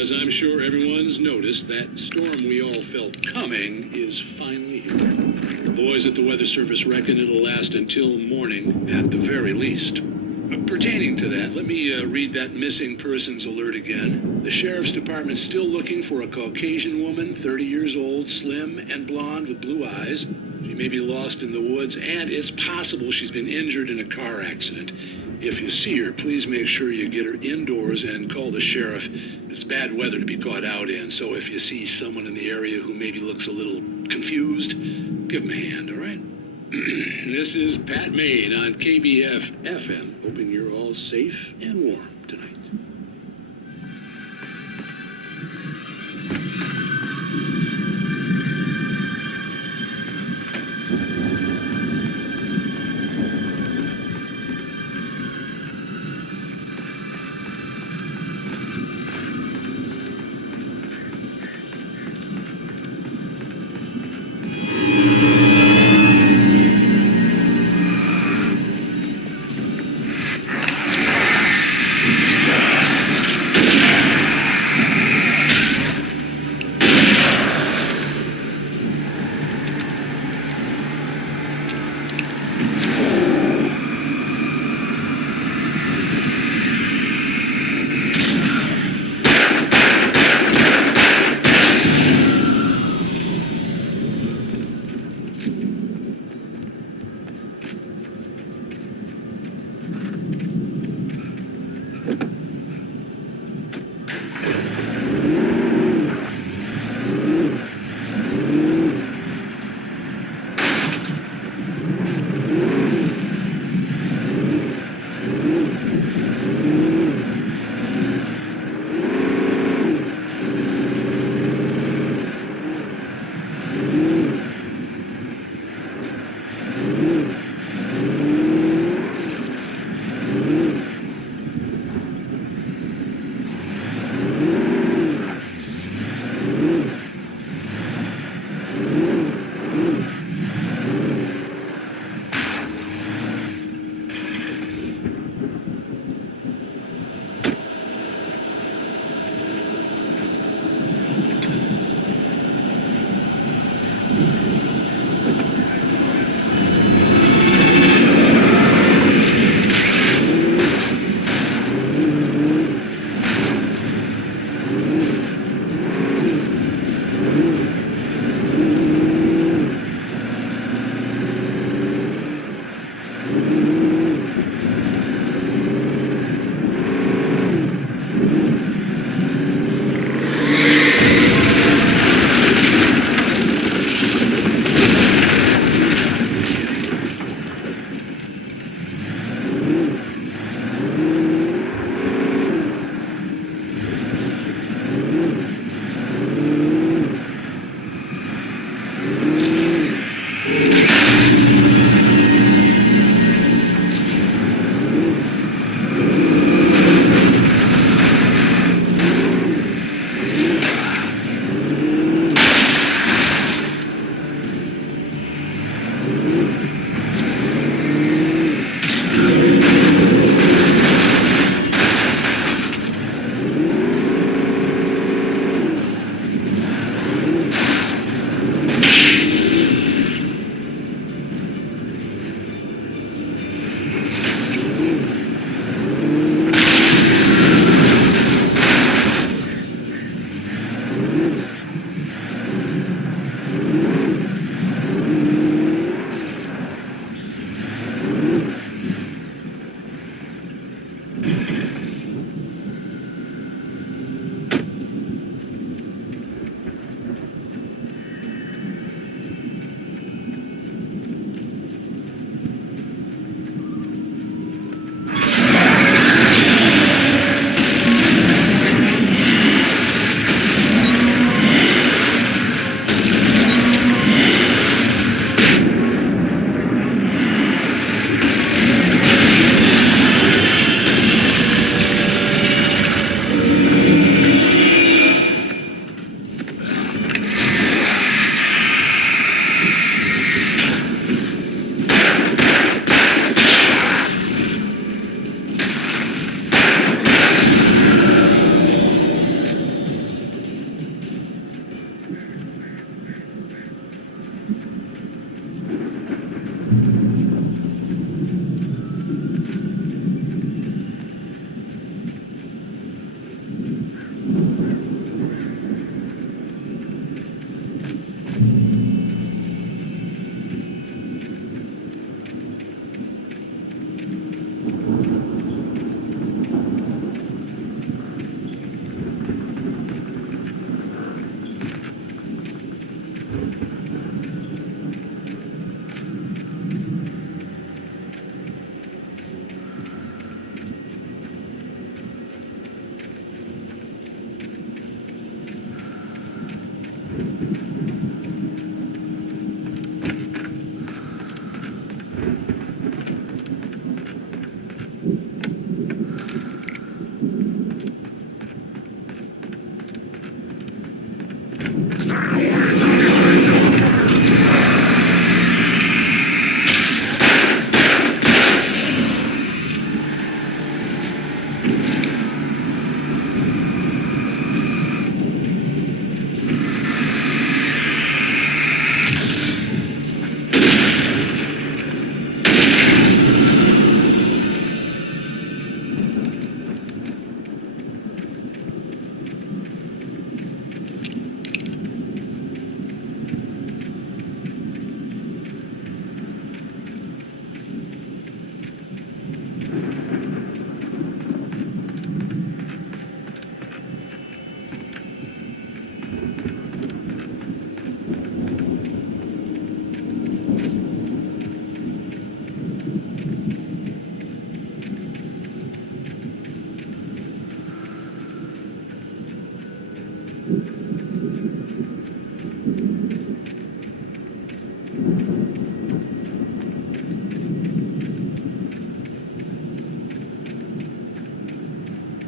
As I'm sure everyone's noticed, that storm we all felt coming is finally here. The boys at the Weather Service reckon it'll last until morning at the very least. Pertaining to that, let me read that missing persons alert again. The Sheriff's Department's still looking for a Caucasian woman, 30 years old, slim and blonde with blue eyes. She may be lost in the woods, and it's possible she's been injured in a car accident. If you see her, please make sure you get her indoors and call the sheriff. It's bad weather to be caught out in, so if you see someone in the area who maybe looks a little confused, give them a hand, all right? This is Pat Maine on KBF-FM, hoping you're all safe and warm tonight.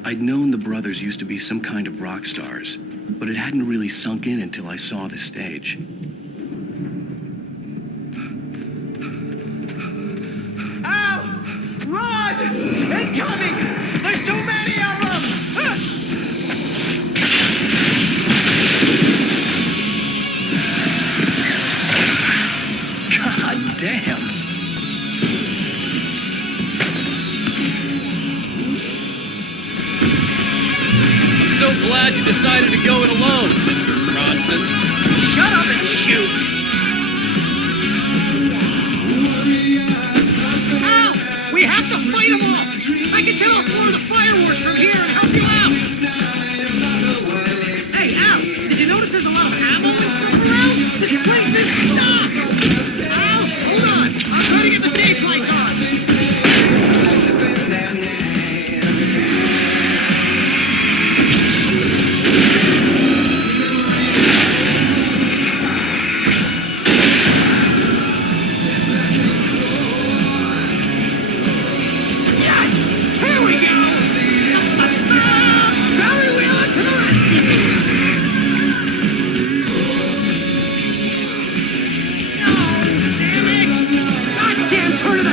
I'd known the brothers used to be some kind of rock stars, but it hadn't really sunk in until I saw the stage. Al! Run! Incoming! There's too many of them! God damn! So glad you decided to go it alone, Mr. Bronson. Shut up and shoot! Al! We have to fight them off! I can set off more of the fireworks from here and help you out! Hey, Al! Did you notice there's a lot of ammo and stuff around? This place is stocked! Al, hold on! I'll try to get the stage lights on!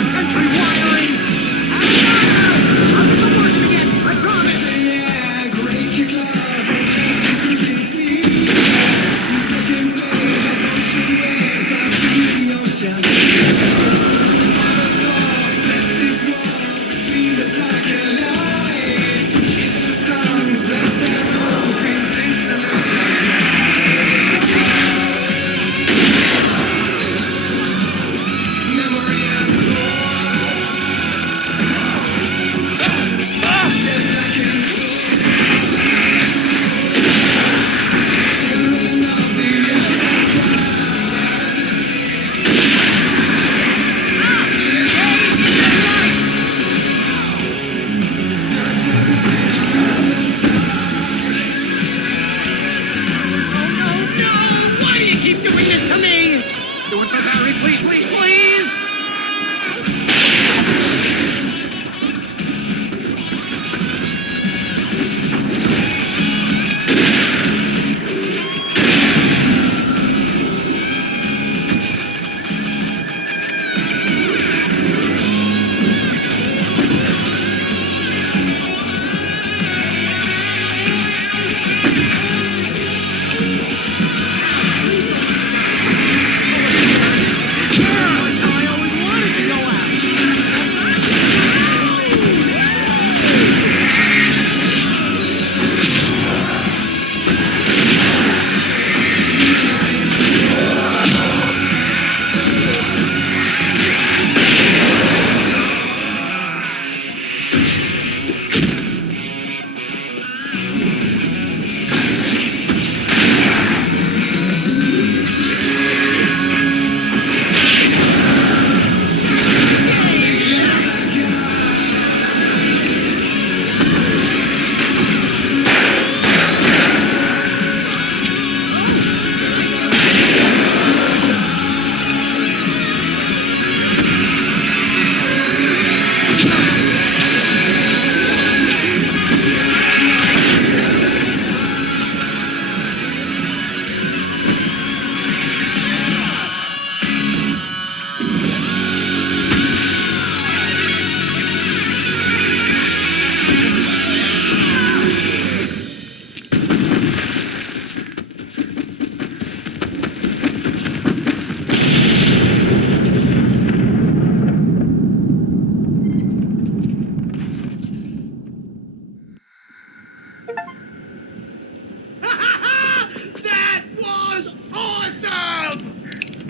Century wiring!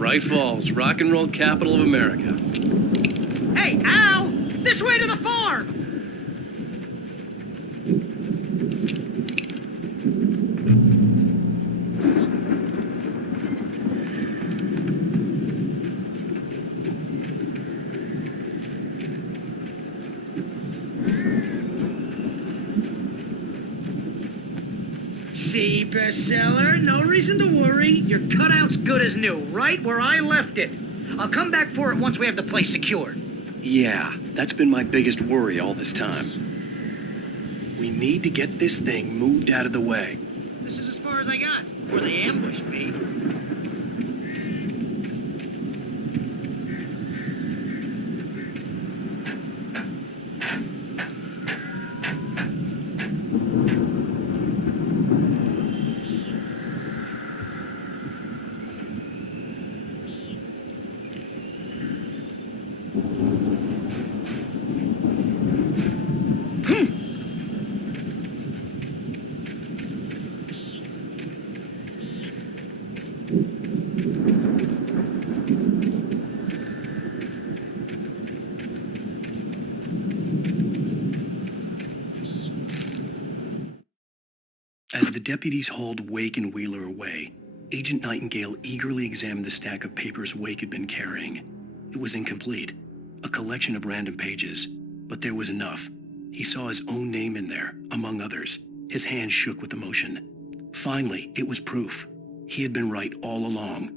Bright Falls, rock and roll capital of America. Hey, Al! This way to the farm! See, bestseller, no reason to worry. Your cutout's good as new, right where I left it. I'll come back for it once we have the place secured. Yeah, that's been my biggest worry all this time. We need to get this thing moved out of the way. This is as far as I got before they ambushed me. As the deputies hauled Wake and Wheeler away, Agent Nightingale eagerly examined the stack of papers Wake had been carrying. It was incomplete, a collection of random pages, but there was enough. He saw his own name in there, among others. His hands shook with emotion. Finally, it was proof. He had been right all along.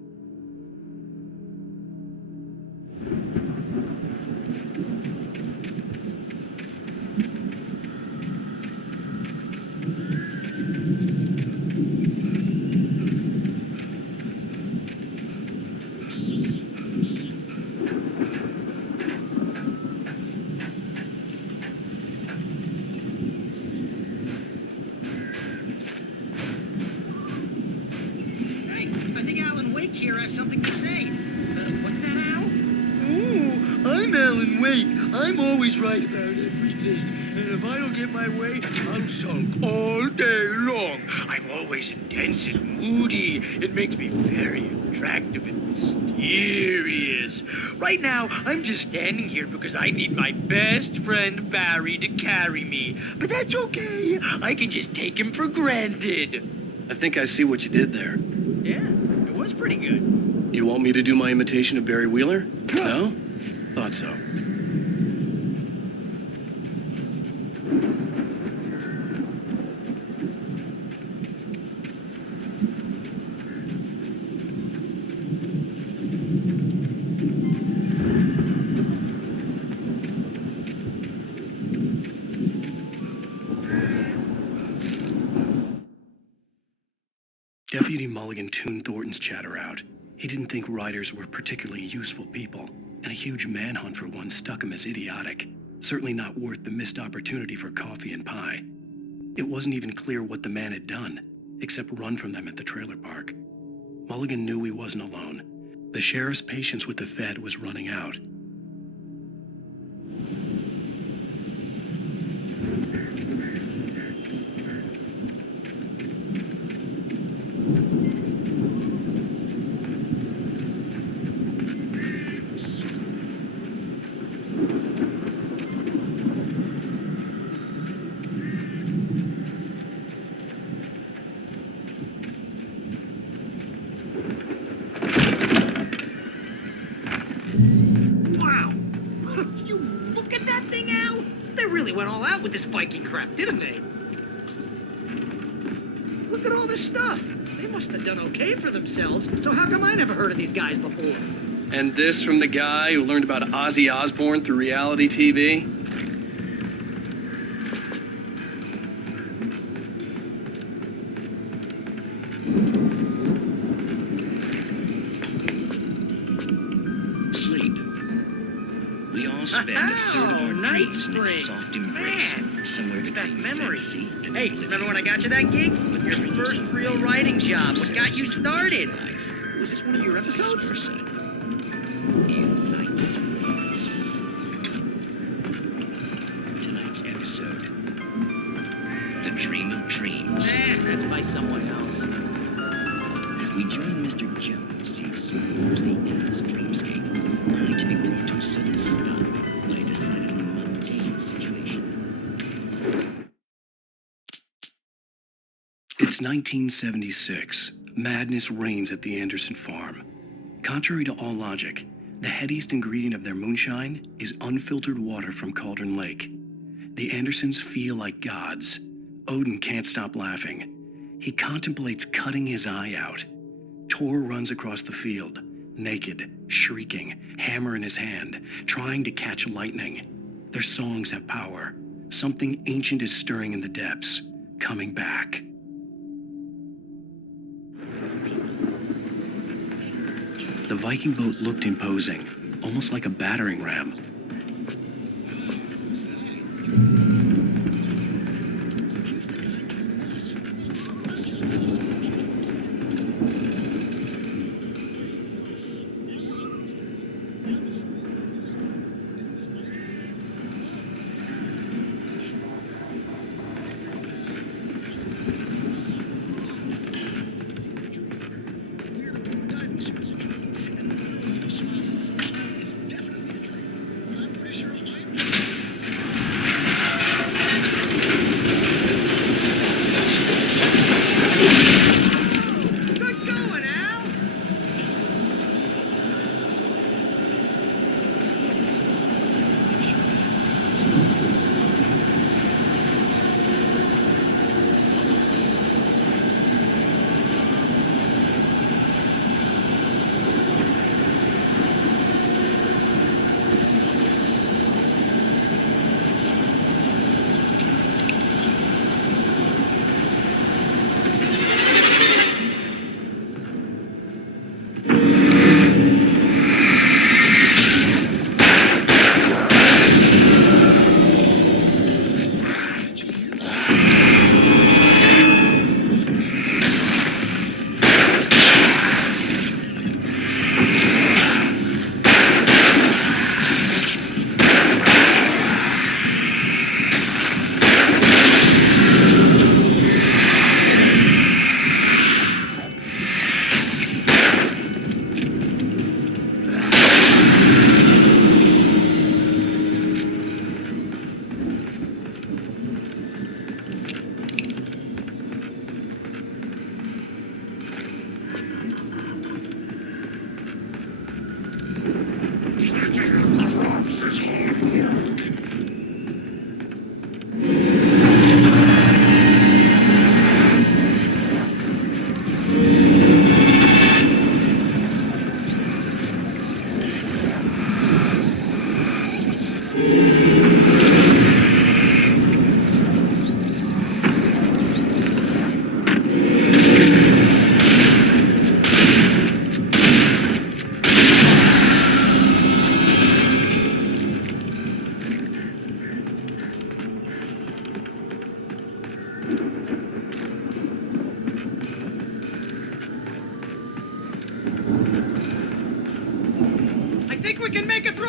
Here has something to say. What's that, Al? Oh, I'm Alan Wake. I'm always right about everything. And if I don't get my way, I'll sulk all day long. I'm always intense and moody. It makes me very attractive and mysterious. Right now, I'm just standing here because I need my best friend Barry to carry me. But that's okay. I can just take him for granted. I think I see what you did there. Yeah. Was pretty good. You want me to do my imitation of Barry Wheeler? No? Thought so. Deputy Mulligan tuned Thornton's chatter out. He didn't think writers were particularly useful people, and a huge manhunt for one struck him as idiotic. Certainly not worth the missed opportunity for coffee and pie. It wasn't even clear what the man had done, except run from them at the trailer park. Mulligan knew he wasn't alone. The sheriff's patience with the Fed was running out. Went all out with this Viking crap, didn't they? Look at all this stuff. They must have done okay for themselves, so how come I never heard of these guys before? And this from the guy who learned about Ozzy Osbourne through reality TV? Spend a third of our dreams in its Springs. soft embrace, Man, somewhere it's that between memory. fantasy and Hey, remember when I got you that gig? Your first real writing job. What got you started? Was this one of your episodes? Tonight's episode, The Dream of Dreams. That's by someone else. We join Mr. Jones she explores the endless dreamscape, only to be brought to a sudden stop by a decidedly mundane situation. It's 1976. Madness reigns at the Anderson farm. Contrary to all logic, the headiest ingredient of their moonshine is unfiltered water from Cauldron Lake. The Andersons feel like gods. Odin can't stop laughing. He contemplates cutting his eye out. Tor runs across the field, naked, shrieking, hammer in his hand, trying to catch lightning. Their songs have power. Something ancient is stirring in the depths, coming back. The Viking boat looked imposing, almost like a battering ram.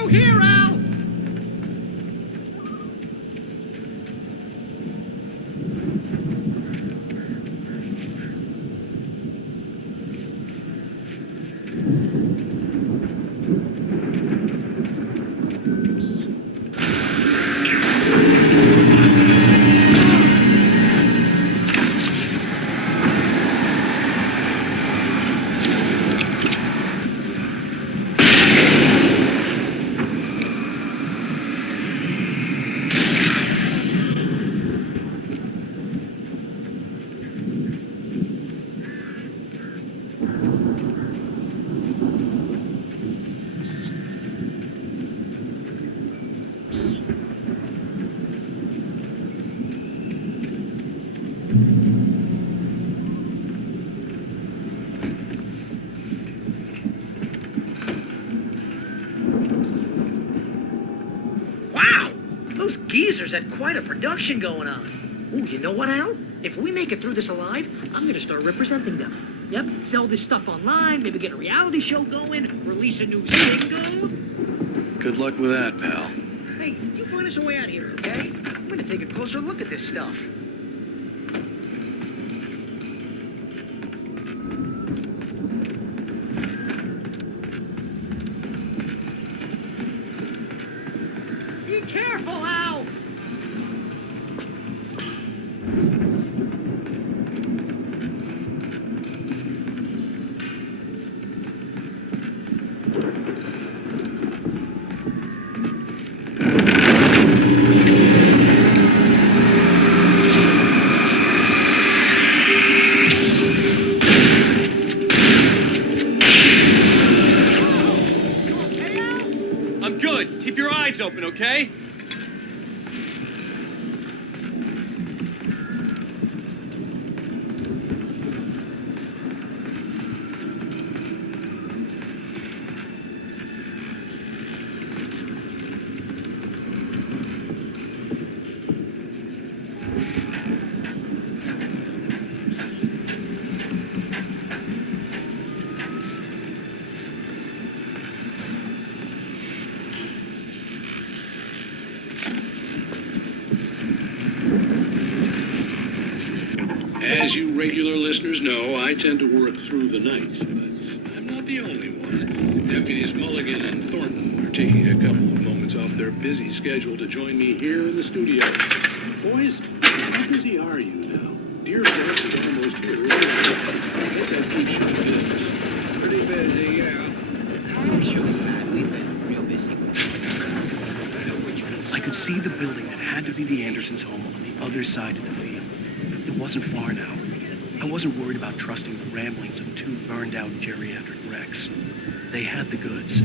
Here, Al! Those geezers had quite a production going on. Ooh, you know what, Al? If we make it through this alive, I'm gonna start representing them. Yep, sell this stuff online, maybe get a reality show going, release a new single. Good luck with that, pal. Hey, you find us a way out of here, okay? I'm gonna take a closer look at this stuff. Hartman, okay? As you regular listeners know, I tend to work through the night, but I'm not the only one. Deputies Mulligan and Thornton are taking a couple of moments off their busy schedule to join me here in the studio. Boys, how busy are you now? Dear Death is almost here. What's that feature business? Pretty busy, yeah. Actually, Matt, we've been real busy. I could see the building that had to be the Andersons' home on the other side of the field. It wasn't far now. I wasn't worried about trusting the ramblings of two burned-out geriatric wrecks. They had the goods.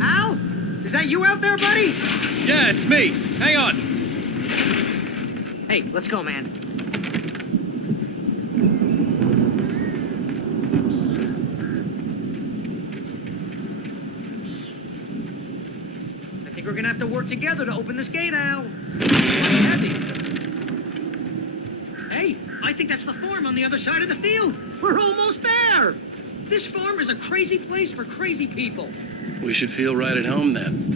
Al? Is that you out there, buddy? Yeah, it's me. Hang on. Hey, let's go, man. I think we're gonna have to work together to open this gate, Al. Hey, I think that's the farm on the other side of the field. We're almost there. This farm is a crazy place for crazy people. We should feel right at home then.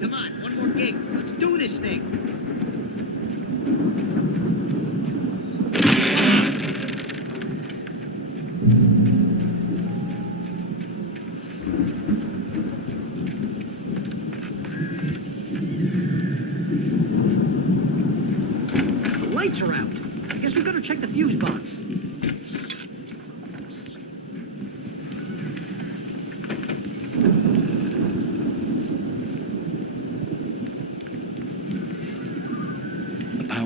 Come on, one more gate. Let's do this thing. The lights are out. I guess we better check the fuse box.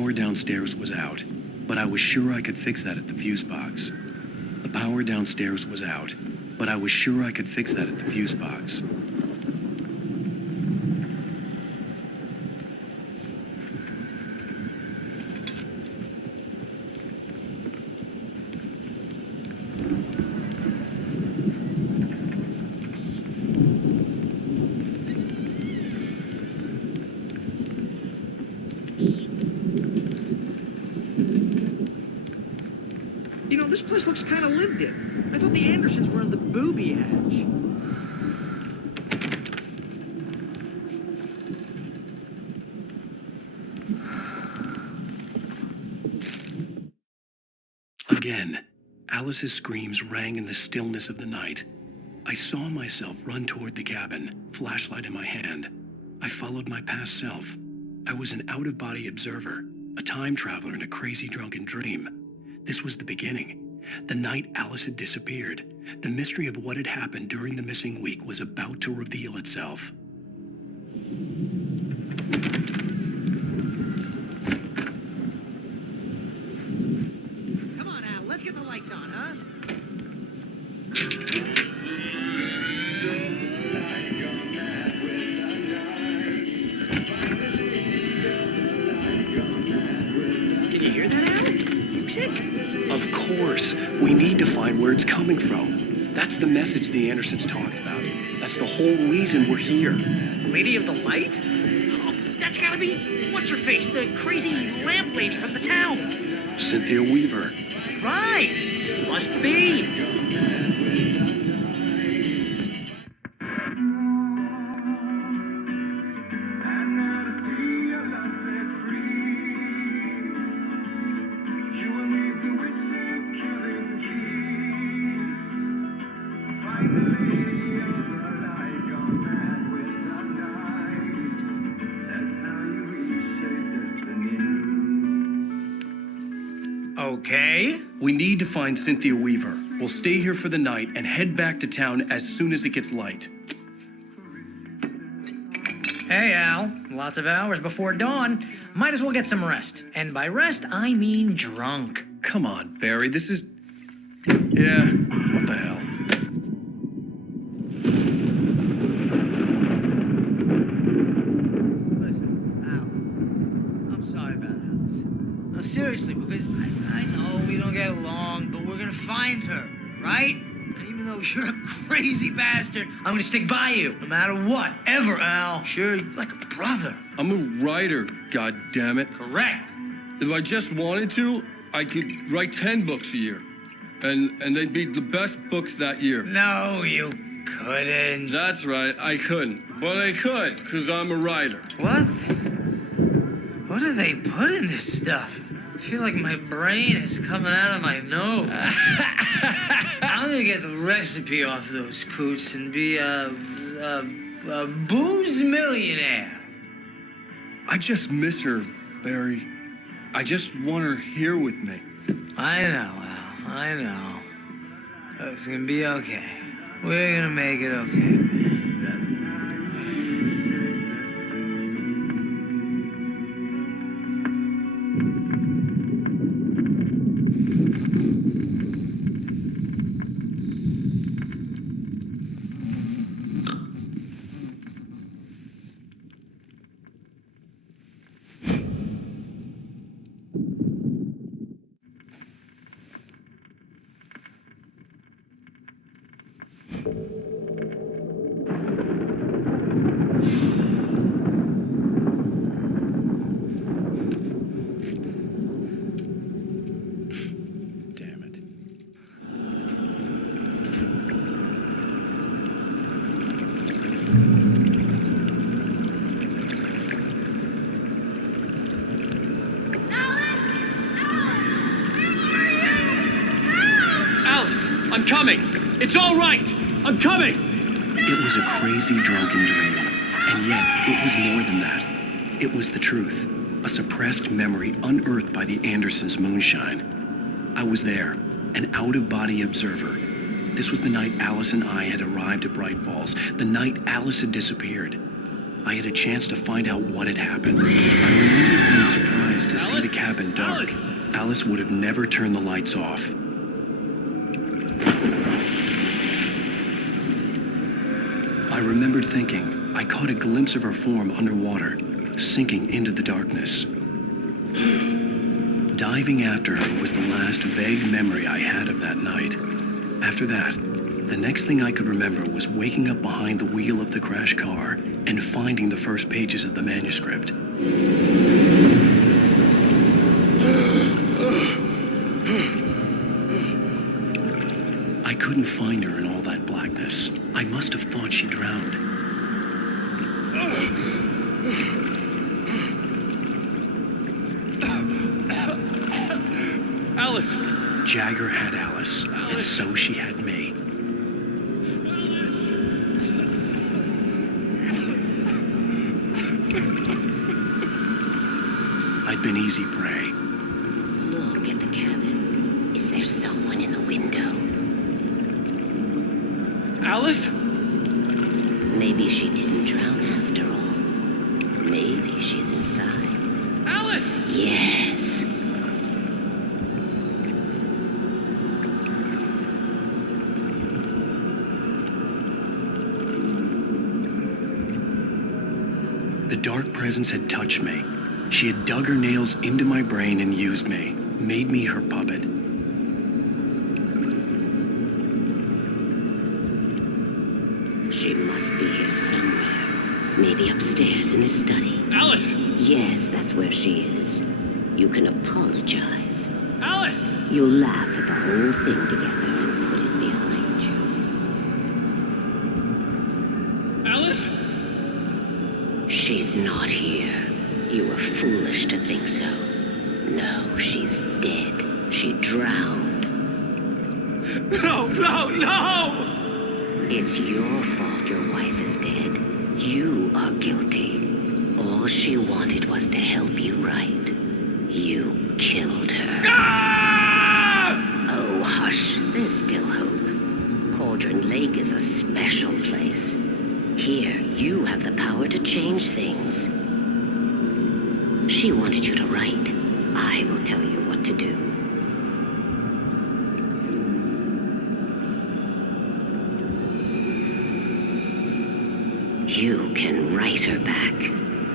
power downstairs was out, but I was sure I could fix that at the fuse box. The power downstairs was out, but I was sure I could fix that at the fuse box. You know, this place looks kind of lived in. I thought the Andersons were in the booby hatch. Again, Alice's screams rang in the stillness of the night. I saw myself run toward the cabin, flashlight in my hand. I followed my past self. I was an out-of-body observer, a time traveler in a crazy drunken dream. This was the beginning. The night Alice had disappeared. The mystery of what had happened during the missing week was about to reveal itself. Come on, Al, let's get the lights on, huh? Can you hear that, Al? Music? Of course. We need to find where it's coming from. That's the message the Andersons talked about. That's the whole reason we're here. Lady of the Light? Oh, that's gotta be, what's her face? The crazy lamp lady from the town. Cynthia Weaver. Right. Must be. Okay. We need to find Cynthia Weaver. We'll stay here for the night and head back to town as soon as it gets light. Hey, Al. Lots of hours before dawn. Might as well get some rest. And by rest, I mean drunk. Come on, Barry, this is... Yeah, what the hell? Listen, Al, I'm sorry about Alice. No, seriously, because I know we don't get along, but we're gonna find her, right? And even though you're a crazy bastard, I'm gonna stick by you, no matter what, ever, Al. Sure, you're like a brother. I'm a writer, goddammit. Correct. If I just wanted to, I could write 10 books a year. And they'd be the best books that year. No, you couldn't. That's right, I couldn't. But I could, because I'm a writer. What? What do they put in this stuff? I feel like my brain is coming out of my nose. I'm gonna get the recipe off those coots and be a booze millionaire. I just miss her, Barry. I just want her here with me. I know, Al. I know. It's gonna be okay. We're gonna make it okay. I'm coming! It's all right! I'm coming! It was a crazy drunken dream, and yet it was more than that. It was the truth, a suppressed memory unearthed by the Andersons' moonshine. I was there, an out-of-body observer. This was the night Alice and I had arrived at Bright Falls, the night Alice had disappeared. I had a chance to find out what had happened. I remember being surprised to see the cabin dark. Alice would have never turned the lights off. I remembered thinking I caught a glimpse of her form underwater, sinking into the darkness. Diving after her was the last vague memory I had of that night. After that, the next thing I could remember was waking up behind the wheel of the crashed car and finding the first pages of the manuscript. I couldn't find her in all that blackness. I must have thought she drowned. Alice! Jagger had Alice, and so she had me. I'd been easy prey. Look at the cabin. Is there someone in the window? Alice? Maybe she didn't drown after all. Maybe she's inside. Alice! Yes. The dark presence had touched me. She had dug her nails into my brain and used me, made me her puppet. She must be here somewhere. Maybe upstairs in the study. Alice! Yes, that's where she is. You can apologize. Alice! You'll laugh at the whole thing together and put it behind you. Alice? She's not here. You were foolish to think so. No, she's dead. She drowned. No, no, no! It's your fault your wife is dead. You are guilty. All she wanted was to help you right. You killed her. Ah! Oh, hush. There's still hope. Cauldron Lake is a special place. Here, you have the power to change things. She wanted you to write. I will tell you what to do. You can write her back.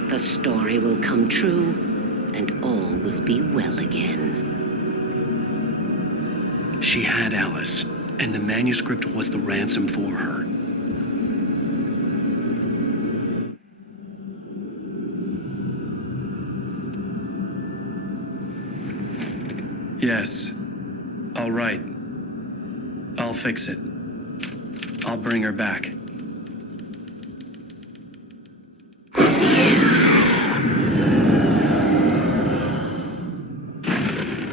The story will come true, and all will be well again. She had Alice, and the manuscript was the ransom for her. Yes, I'll write. I'll fix it. I'll bring her back.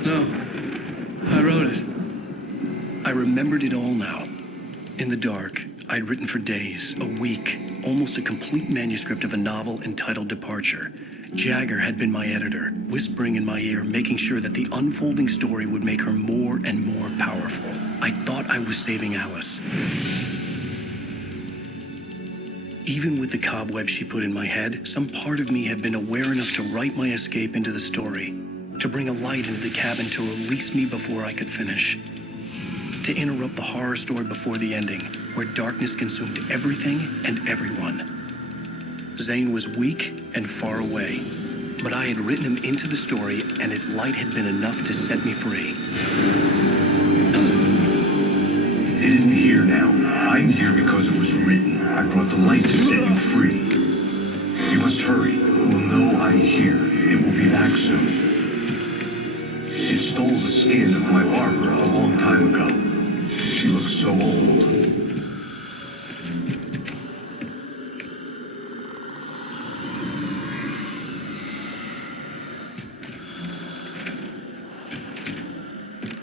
No, I wrote it. I remembered it all now. In the dark, I'd written for days, a week, almost a complete manuscript of a novel entitled Departure. Jagger had been my editor, whispering in my ear, making sure that the unfolding story would make her more and more powerful. I thought I was saving Alice. Even with the cobwebs she put in my head, some part of me had been aware enough to write my escape into the story, to bring a light into the cabin to release me before I could finish, to interrupt the horror story before the ending, where darkness consumed everything and everyone. Zane was weak and far away, but I had written him into the story, and his light had been enough to set me free. It isn't here now. I'm here because it was written. I brought the light to set you free. You must hurry. We'll know I'm here. It will be back soon. It stole the skin of my Barbara a long time ago. She looks so old.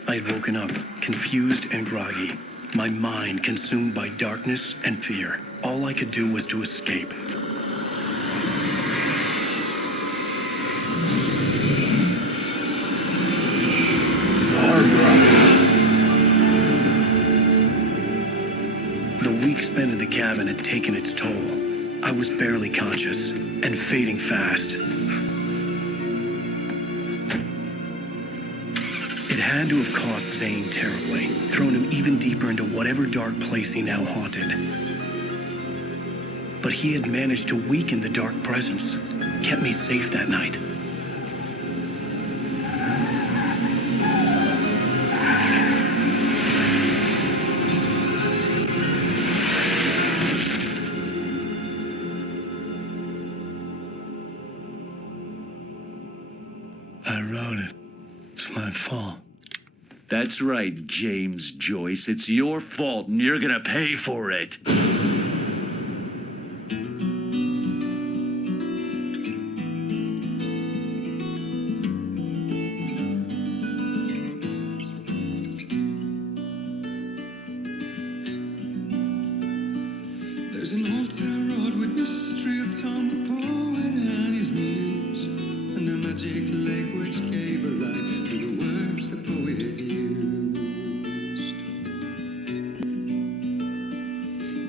I had woken up, confused and groggy, my mind consumed by darkness and fear. All I could do was to escape. The week spent in the cabin had taken its toll. I was barely conscious and fading fast. It had to have cost Zane terribly, thrown him even deeper into whatever dark place he now haunted. But he had managed to weaken the dark presence, kept me safe that night. I wrote it. It's my fault. That's right, James Joyce. It's your fault, and you're gonna pay for it. There's an altar rod with mystery of Tom the poet and his muse, and a magic lake which gave a light to the words the poet used.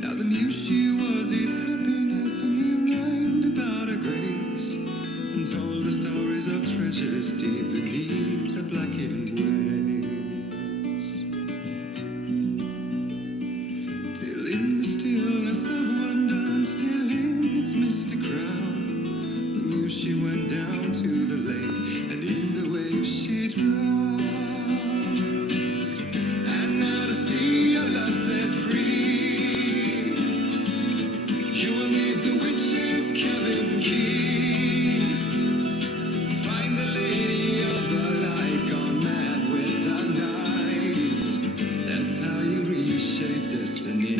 Now the muse she was his happiness, and he rhymed about her grace, and told the stories of treasures deep beneath the blackened waves. Till in the stillness of wonder and still in its misty crown, the muse she went down to the lake, and in the waves she drowned. And now to see your love set free, you will need the witch's cabin key. Find the lady of the light, gone mad with the night. That's how you reshape destiny.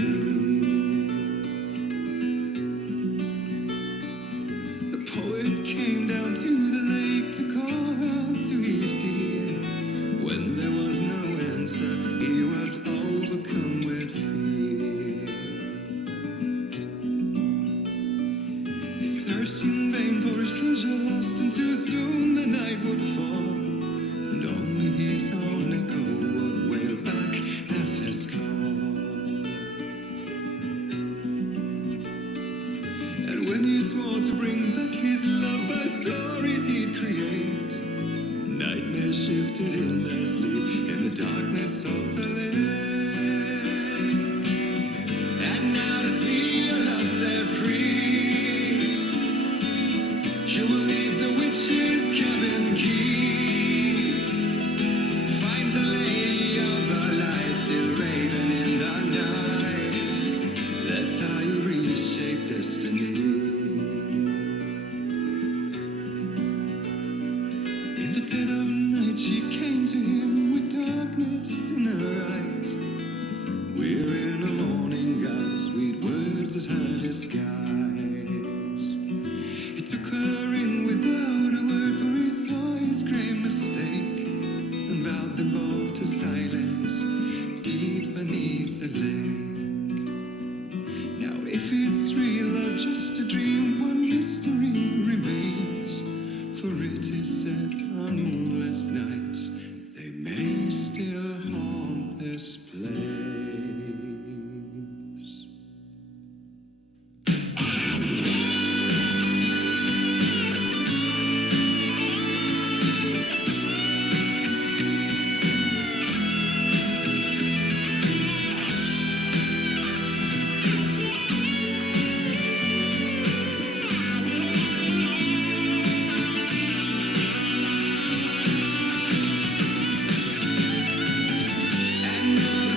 The poet came down to the lake to call out to his dear. When there was no answer, he was overcome with fear. He searched in vain for his treasure lost, until soon the night would fall, and only his own echo would wail back at his call. And when he swore to bring back his love by stories he'd create, nightmares shifted in their sleep in the darkness of the lake. And now to see your love set free, you will need the witch's cabin key. Find the lady of the light, still raving in the night. That's how you reshape destiny. In the dead of night she came to him with darkness in her eyes. We're in a morning gown, sweet words as her disguise. He took her in without a word, for he saw his grave mistake, and vowed them both to silence deep beneath the lake. Now if it's real or just a dream, one mystery remains, for it is said on moonless nights they may still haunt this place. And now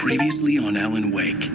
Previously on Alan Wake.